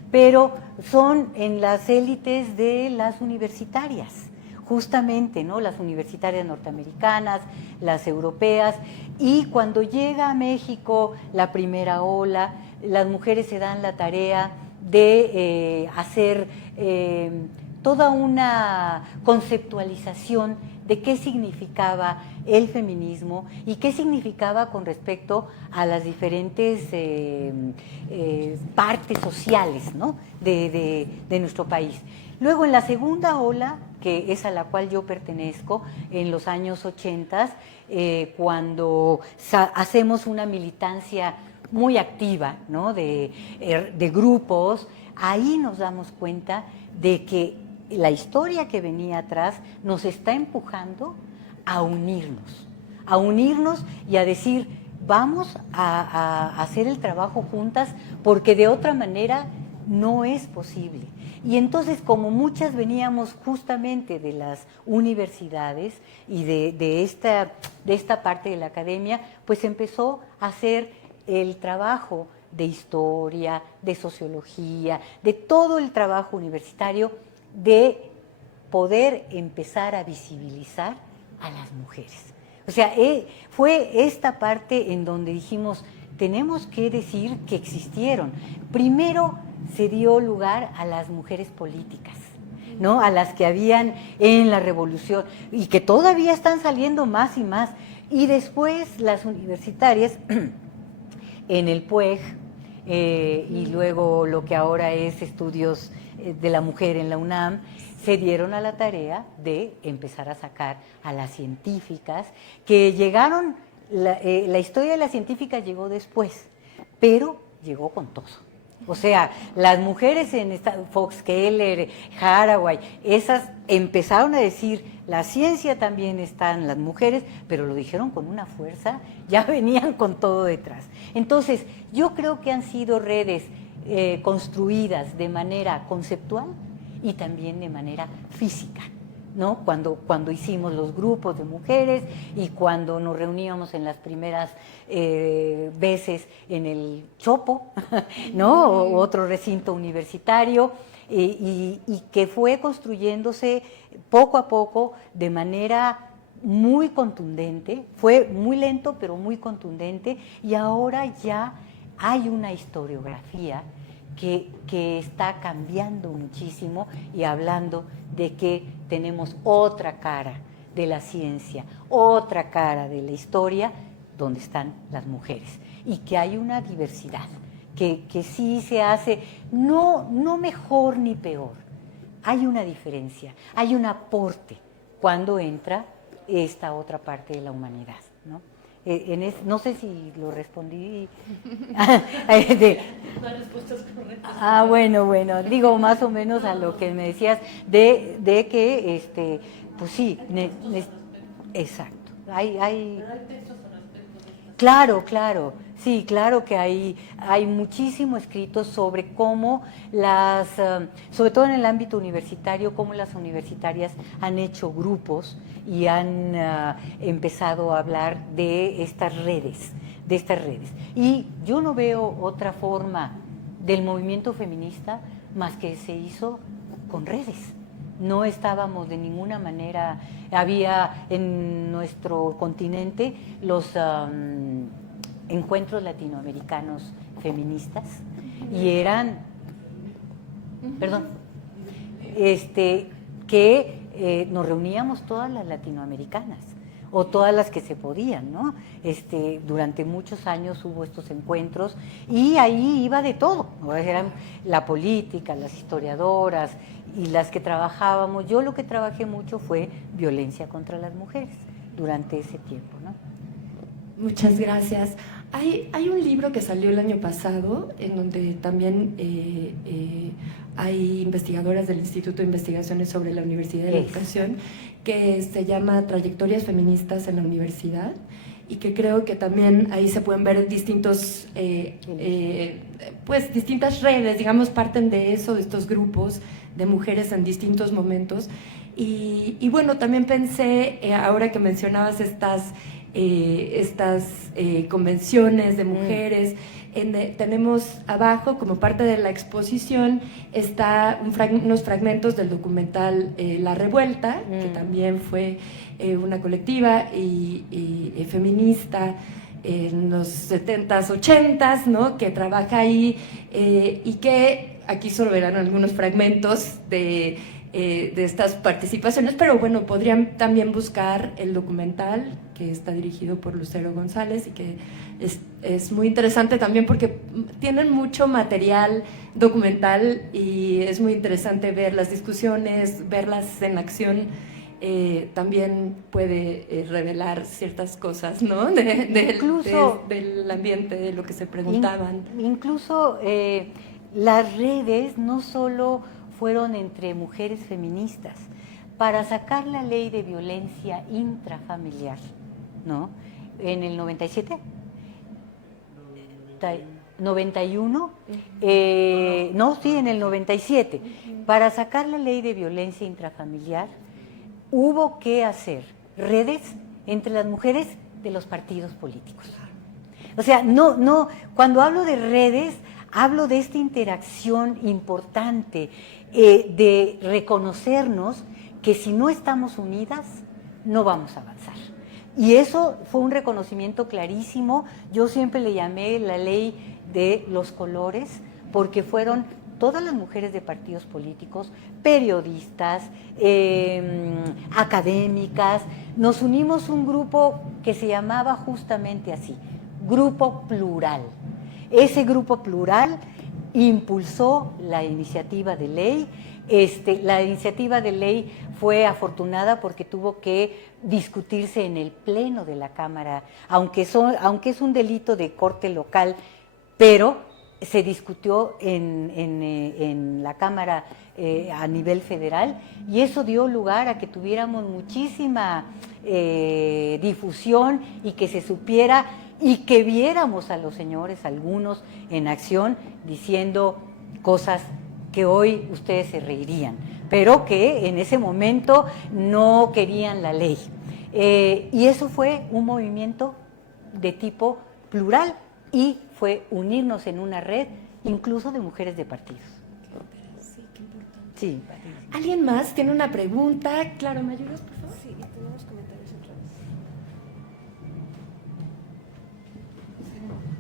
pero son en las élites de las universitarias, justamente, ¿no? Las universitarias norteamericanas, las europeas, y cuando llega a México la primera ola, las mujeres se dan la tarea de hacer toda una conceptualización de qué significaba el feminismo y qué significaba con respecto a las diferentes partes sociales, ¿no? de nuestro país. Luego, en la segunda ola, que es a la cual yo pertenezco, en los años 80, cuando hacemos una militancia muy activa, ¿no? de grupos, ahí nos damos cuenta de que la historia que venía atrás nos está empujando a unirnos y a decir, vamos a hacer el trabajo juntas, porque de otra manera no es posible. Y entonces, como muchas veníamos justamente de las universidades y de esta parte de la academia, pues empezó a hacer el trabajo de historia, de sociología, de todo el trabajo universitario, de poder empezar a visibilizar a las mujeres. O sea, fue esta parte en donde dijimos, tenemos que decir que existieron. Primero se dio lugar a las mujeres políticas, ¿no? A las que habían en la revolución y que todavía están saliendo más y más. Y después las universitarias en el PUEG y luego lo que ahora es estudios de la mujer en la UNAM, se dieron a la tarea de empezar a sacar a las científicas que llegaron, la historia de las científicas llegó después, pero llegó con todo. O sea, las mujeres en Fox Keller, Haraway, esas empezaron a decir, la ciencia también están las mujeres, pero lo dijeron con una fuerza, ya venían con todo detrás. Entonces, yo creo que han sido redes construidas de manera conceptual y también de manera física, ¿no? Cuando hicimos los grupos de mujeres y cuando nos reuníamos en las primeras veces en el Chopo, ¿no? O otro recinto universitario, y que fue construyéndose poco a poco de manera muy contundente, fue muy lento pero muy contundente, y ahora ya hay una historiografía que está cambiando muchísimo y hablando de que tenemos otra cara de la ciencia, otra cara de la historia donde están las mujeres, y que hay una diversidad, que sí se hace, no mejor ni peor, hay una diferencia, hay un aporte cuando entra esta otra parte de la humanidad, ¿no? No sé si lo respondí. Las respuestas correctas. Bueno, digo más o menos a lo que me decías de que, pues sí, exacto. Hay textos al respecto de estas. Claro, sí, claro que hay muchísimo escrito sobre cómo sobre todo en el ámbito universitario, cómo las universitarias han hecho grupos y han empezado a hablar de estas redes. Y yo no veo otra forma del movimiento feminista más que se hizo con redes. No estábamos de ninguna manera, había en nuestro continente los encuentros latinoamericanos feministas y eran, perdón, que nos reuníamos todas las latinoamericanas o todas las que se podían, ¿no? Durante muchos años hubo estos encuentros y ahí iba de todo, ¿no? Eran la política, las historiadoras y las que trabajábamos. Yo lo que trabajé mucho fue violencia contra las mujeres durante ese tiempo, ¿no? Muchas gracias. Hay un libro que salió el año pasado en donde también hay investigadoras del Instituto de Investigaciones sobre la Universidad de la Educación que se llama Trayectorias Feministas en la Universidad y que creo que también ahí se pueden ver distintas redes, digamos, parten de eso, de estos grupos de mujeres en distintos momentos. Y bueno, también pensé, ahora que mencionabas estas convenciones de mujeres, tenemos abajo, como parte de la exposición, está unos fragmentos del documental La Revuelta, que también fue una colectiva y feminista en los 70s, 80s, ¿no? Que trabaja ahí y que aquí solo verán algunos fragmentos de estas participaciones, pero bueno, podrían también buscar el documental que está dirigido por Lucero González y que es muy interesante también porque tienen mucho material documental y es muy interesante ver las discusiones, verlas en acción. También puede revelar ciertas cosas, ¿no? Del ambiente, de lo que se preguntaban. Incluso las redes no solo fueron entre mujeres feministas para sacar la ley de violencia intrafamiliar, ¿no? En el 97, 91, en el 97, para sacar la ley de violencia intrafamiliar hubo que hacer redes entre las mujeres de los partidos políticos. O sea, cuando hablo de redes, hablo de esta interacción importante, de reconocernos que si no estamos unidas, no vamos a avanzar. Y eso fue un reconocimiento clarísimo. Yo siempre le llamé la ley de los colores, porque fueron todas las mujeres de partidos políticos, periodistas, académicas. Nos unimos un grupo que se llamaba justamente así, Grupo Plural. Ese Grupo Plural impulsó la iniciativa de ley. La iniciativa de ley fue afortunada porque tuvo que discutirse en el pleno de la Cámara, aunque es un delito de corte local, pero se discutió en la Cámara a nivel federal, y eso dio lugar a que tuviéramos muchísima difusión y que se supiera y que viéramos a los señores, algunos en acción, diciendo cosas que hoy ustedes se reirían, pero que en ese momento no querían la ley. Y eso fue un movimiento de tipo plural y fue unirnos en una red, incluso de mujeres de partidos. Sí, qué importante. Sí. ¿Alguien más tiene una pregunta? Claro, ¿me ayudas, por favor? Sí, tenemos comentarios otra vez.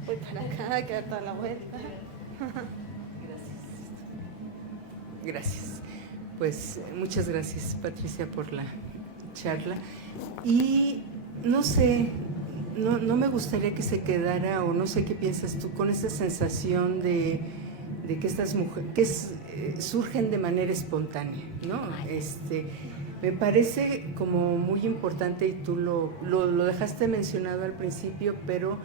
Voy para acá, que dar toda la vuelta. Gracias. Pues muchas gracias, Patricia, por la charla. Y no sé, no me gustaría que se quedara, o no sé qué piensas tú, con esa sensación de que estas mujeres surgen de manera espontánea, ¿no? Me parece como muy importante, y tú lo dejaste mencionado al principio, pero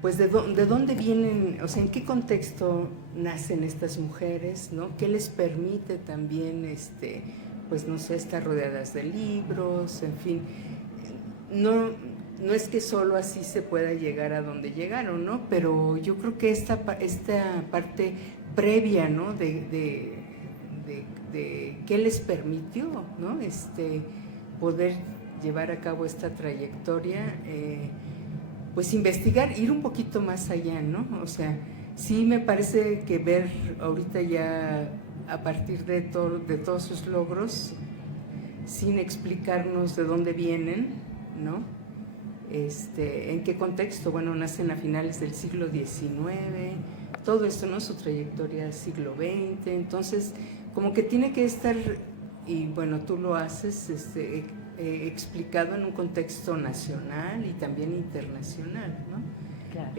pues de dónde vienen, o sea, en qué contexto nacen estas mujeres, ¿no? ¿Qué les permite también, pues no sé, estar rodeadas de libros, en fin? No es que solo así se pueda llegar a donde llegaron, ¿no? Pero yo creo que esta parte previa, ¿no? De qué les permitió, ¿no? Poder llevar a cabo esta trayectoria, pues investigar, ir un poquito más allá, ¿no? O sea, sí me parece que ver ahorita ya a partir de todos sus logros, sin explicarnos de dónde vienen, ¿no? En qué contexto, bueno, nacen a finales del siglo XIX, todo esto, ¿no? Su trayectoria del siglo XX, entonces como que tiene que estar, y bueno, tú lo haces, explicado en un contexto nacional y también internacional, ¿no? Claro.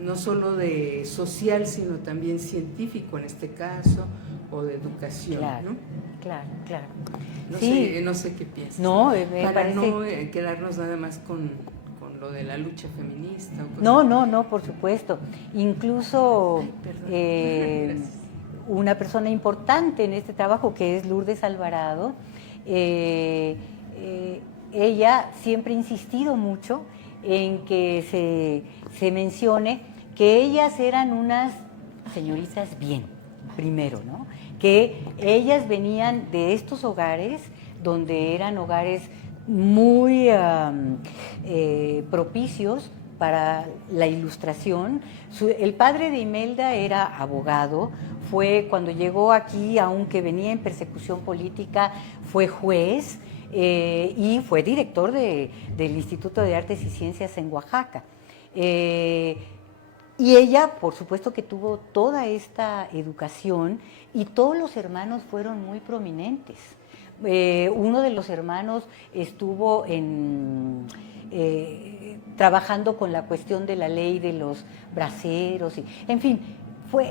No solo de social, sino también científico en este caso, o de educación, Claro, ¿no? claro. No, Sí. no sé qué piensas. No, me Para parece... no quedarnos nada más con lo de la lucha feminista. O No, por supuesto. Incluso Ay, perdón. Gracias. una persona importante en este trabajo, que es Lourdes Alvarado, ella siempre ha insistido mucho en que se mencione que ellas eran unas señoritas bien, primero, ¿no? Que ellas venían de estos hogares donde eran hogares muy propicios para la ilustración. El padre de Imelda era abogado, fue cuando llegó aquí, aunque venía en persecución política, fue juez y fue director del Instituto de Artes y Ciencias en Oaxaca. Y ella, por supuesto que tuvo toda esta educación y todos los hermanos fueron muy prominentes. Uno de los hermanos estuvo trabajando con la cuestión de la ley de los braceros, en fin,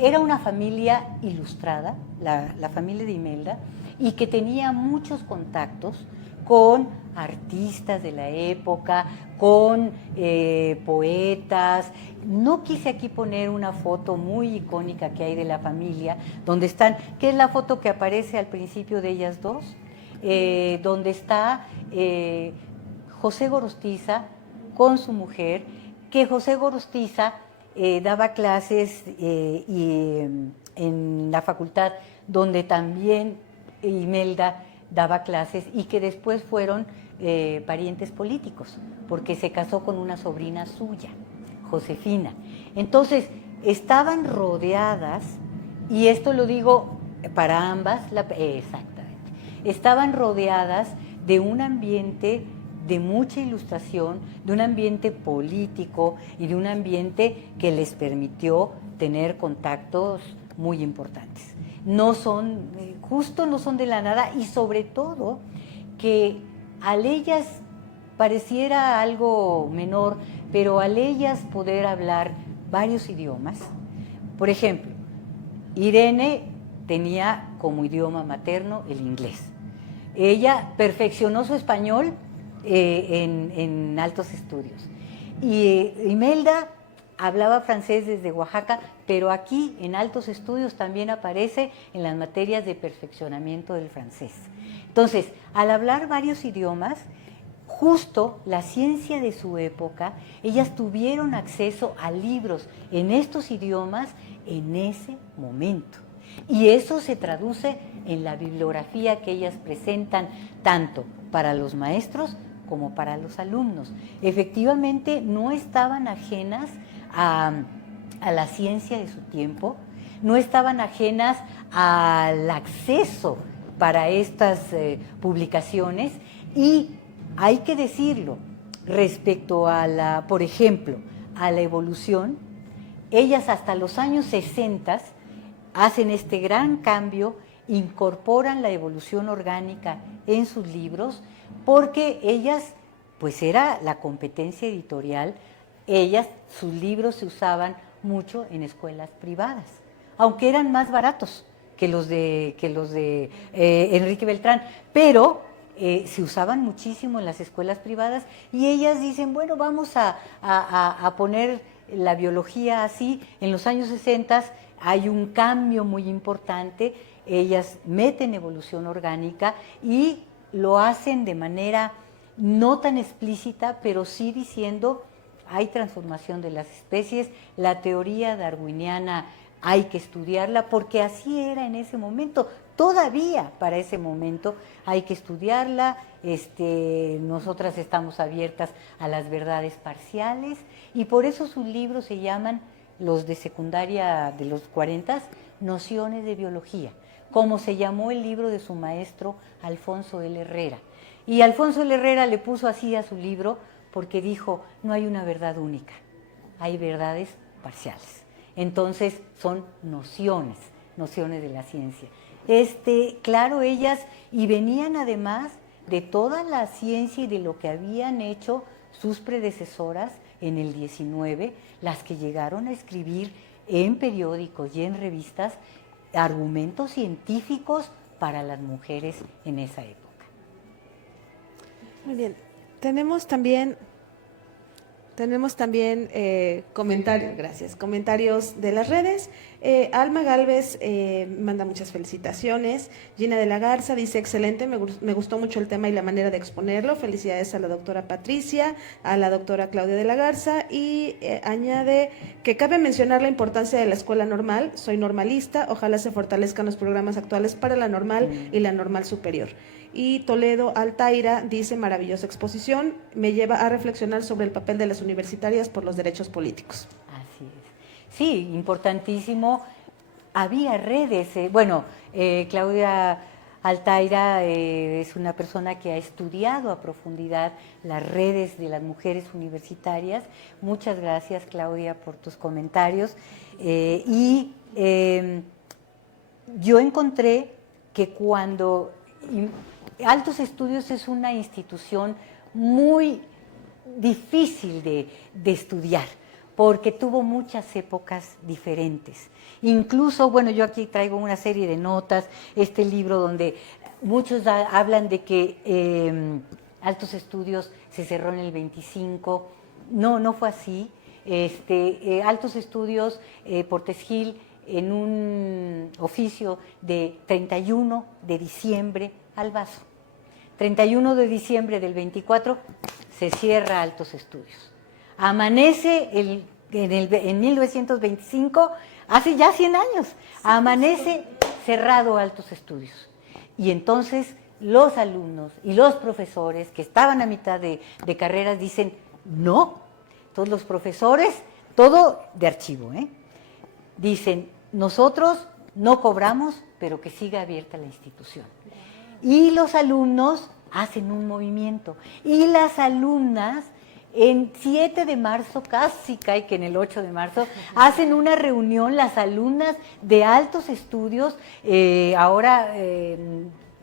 era una familia ilustrada, la familia de Imelda, y que tenía muchos contactos con artistas de la época, con poetas. No quise aquí poner una foto muy icónica que hay de la familia, donde están, que es la foto que aparece al principio de ellas dos, donde está José Gorostiza con su mujer, que José Gorostiza daba clases en la facultad donde también Imelda daba clases y que después fueron parientes políticos, porque se casó con una sobrina suya, Josefina. Entonces, estaban rodeadas, y esto lo digo para ambas, exactamente, estaban rodeadas de un ambiente de mucha ilustración, de un ambiente político y de un ambiente que les permitió tener contactos muy importantes. No son de la nada, y sobre todo que al ellas pareciera algo menor, pero al ellas poder hablar varios idiomas, por ejemplo, Irene tenía como idioma materno el inglés. Ella perfeccionó su español en altos estudios. Y Imelda hablaba francés desde Oaxaca, pero aquí en altos estudios también aparece en las materias de perfeccionamiento del francés. Entonces, al hablar varios idiomas, justo la ciencia de su época, ellas tuvieron acceso a libros en estos idiomas en ese momento. Y eso se traduce en la bibliografía que ellas presentan tanto para los maestros como para los alumnos. Efectivamente, no estaban ajenas a la ciencia de su tiempo, no estaban ajenas al acceso para estas publicaciones, y hay que decirlo, respecto a por ejemplo, a la evolución, ellas hasta los años 60 hacen este gran cambio, incorporan la evolución orgánica en sus libros, porque ellas, pues era la competencia editorial, sus libros se usaban mucho en escuelas privadas, aunque eran más baratos que los de Enrique Beltrán, pero se usaban muchísimo en las escuelas privadas, y ellas dicen, bueno, vamos a poner la biología así. En los años 60 hay un cambio muy importante, ellas meten evolución orgánica y lo hacen de manera no tan explícita, pero sí diciendo, hay transformación de las especies, la teoría darwiniana hay que estudiarla, porque así era en ese momento, todavía para ese momento hay que estudiarla. Nosotras estamos abiertas a las verdades parciales, y por eso sus libros se llaman los de secundaria de los 40, Nociones de Biología, como se llamó el libro de su maestro Alfonso L. Herrera. Y Alfonso L. Herrera le puso así a su libro porque dijo, no hay una verdad única, hay verdades parciales. Entonces son nociones de la ciencia. Claro, ellas, y venían además de toda la ciencia y de lo que habían hecho sus predecesoras en el 19, las que llegaron a escribir en periódicos y en revistas argumentos científicos para las mujeres en esa época. Muy bien. Tenemos también comentarios, gracias, comentarios de las redes. Alma Galvez manda muchas felicitaciones. Gina de la Garza dice, excelente, me gustó mucho el tema y la manera de exponerlo. Felicidades a la doctora Patricia, a la doctora Claudia de la Garza, y añade que cabe mencionar la importancia de la escuela normal. Soy normalista, ojalá se fortalezcan los programas actuales para la normal y la normal superior. Y Toledo Altaira dice, maravillosa exposición, me lleva a reflexionar sobre el papel de las universitarias por los derechos políticos. Así es. Sí, importantísimo. Había redes. Claudia Altaira es una persona que ha estudiado a profundidad las redes de las mujeres universitarias. Muchas gracias, Claudia, por tus comentarios. Yo encontré que cuando Altos Estudios es una institución muy difícil de estudiar, porque tuvo muchas épocas diferentes. Incluso, yo aquí traigo una serie de notas, este libro donde muchos hablan de que Altos Estudios se cerró en el 25. No fue así. Altos Estudios, Portes Gil, en un oficio de 31 de diciembre al Vaso. 31 de diciembre del 24 se cierra Altos Estudios. Amanece en 1925, hace ya 100 años, amanece cerrado Altos Estudios. Y entonces los alumnos y los profesores que estaban a mitad de carreras dicen, no. Todos los profesores, todo de archivo, dicen, nosotros no cobramos, pero que siga abierta la institución. Y los alumnos hacen un movimiento. Y las alumnas, en 7 de marzo, casi cae que en el 8 de marzo, hacen una reunión, las alumnas de Altos Estudios. Ahora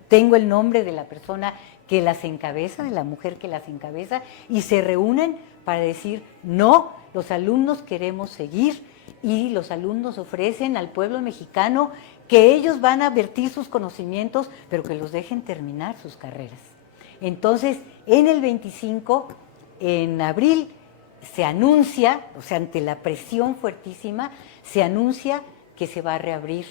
tengo el nombre de la persona que las encabeza, de la mujer que las encabeza, y se reúnen para decir, no, los alumnos queremos seguir, y los alumnos ofrecen al pueblo mexicano que ellos van a vertir sus conocimientos, pero que los dejen terminar sus carreras. Entonces, en el 25, en abril, se anuncia, ante la presión fuertísima, se anuncia que se va a reabrir,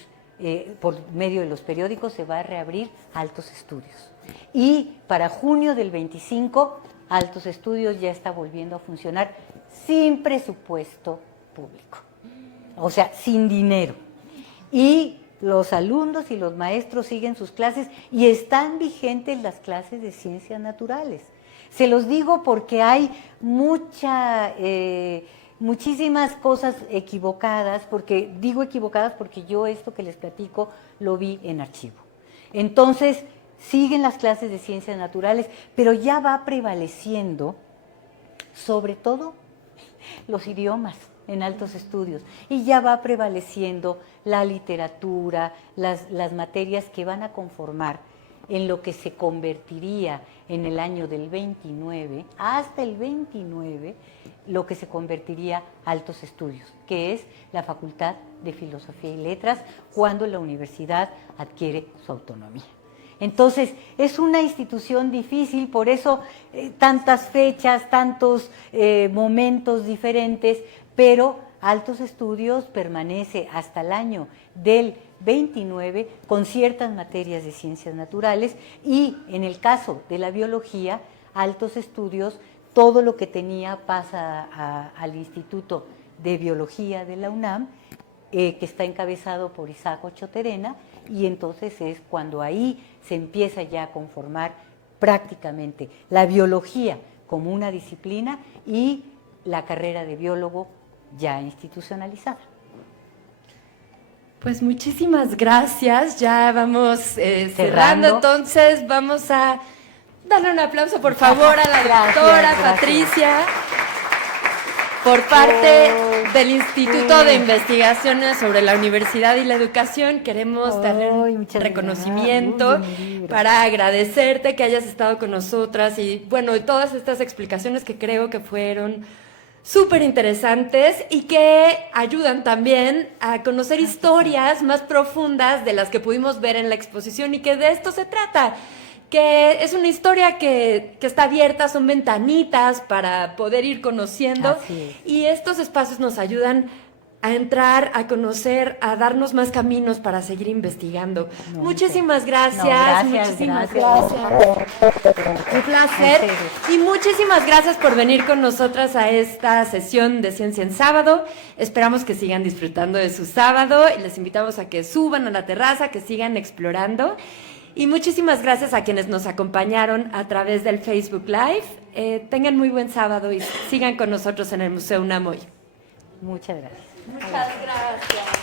por medio de los periódicos, se va a reabrir Altos Estudios. Y para junio del 25, Altos Estudios ya está volviendo a funcionar sin presupuesto público, sin dinero. Y los alumnos y los maestros siguen sus clases y están vigentes las clases de ciencias naturales. Se los digo porque hay muchísimas cosas equivocadas, digo equivocadas porque yo esto que les platico lo vi en archivo. Entonces, siguen las clases de ciencias naturales, pero ya va prevaleciendo, sobre todo, los idiomas en Altos Estudios, y ya va prevaleciendo la literatura, las materias que van a conformar en lo que se convertiría en el año del 29, hasta el 29, lo que se convertiría Altos Estudios, que es la Facultad de Filosofía y Letras, cuando la universidad adquiere su autonomía. Entonces, es una institución difícil, por eso tantas fechas, tantos momentos diferentes, pero Altos Estudios permanece hasta el año del 29 con ciertas materias de ciencias naturales, y en el caso de la biología, Altos Estudios, todo lo que tenía pasa al Instituto de Biología de la UNAM, que está encabezado por Isaac Ochoterena, y entonces es cuando ahí se empieza ya a conformar prácticamente la biología como una disciplina y la carrera de biólogo ya institucionalizada. Pues muchísimas gracias. Ya vamos cerrando. Cerrando. Entonces vamos a darle un aplauso, por favor, a la Gracias, doctora gracias. Patricia. Por parte del Instituto de Investigaciones sobre la Universidad y la Educación, queremos darle Ay, un muchas reconocimiento gracias. Uy, mi libro. para agradecerte que hayas estado con nosotras y, bueno, y todas estas explicaciones que creo que fueron súper interesantes y que ayudan también a conocer historias más profundas de las que pudimos ver en la exposición y que de esto se trata, que es una historia que está abierta, son ventanitas para poder ir conociendo Así es. y estos espacios nos ayudan a entrar, a conocer, a darnos más caminos para seguir investigando. No, muchísimas gracias, no, gracias, muchísimas gracias. gracias. Un placer. Y muchísimas gracias por venir con nosotras a esta sesión de Ciencia en Sábado. Esperamos que sigan disfrutando de su sábado y les invitamos a que suban a la terraza, que sigan explorando. Y muchísimas gracias a quienes nos acompañaron a través del Facebook Live. Tengan muy buen sábado y sigan con nosotros en el Museo UNAM hoy. Muchas gracias. Muchas gracias.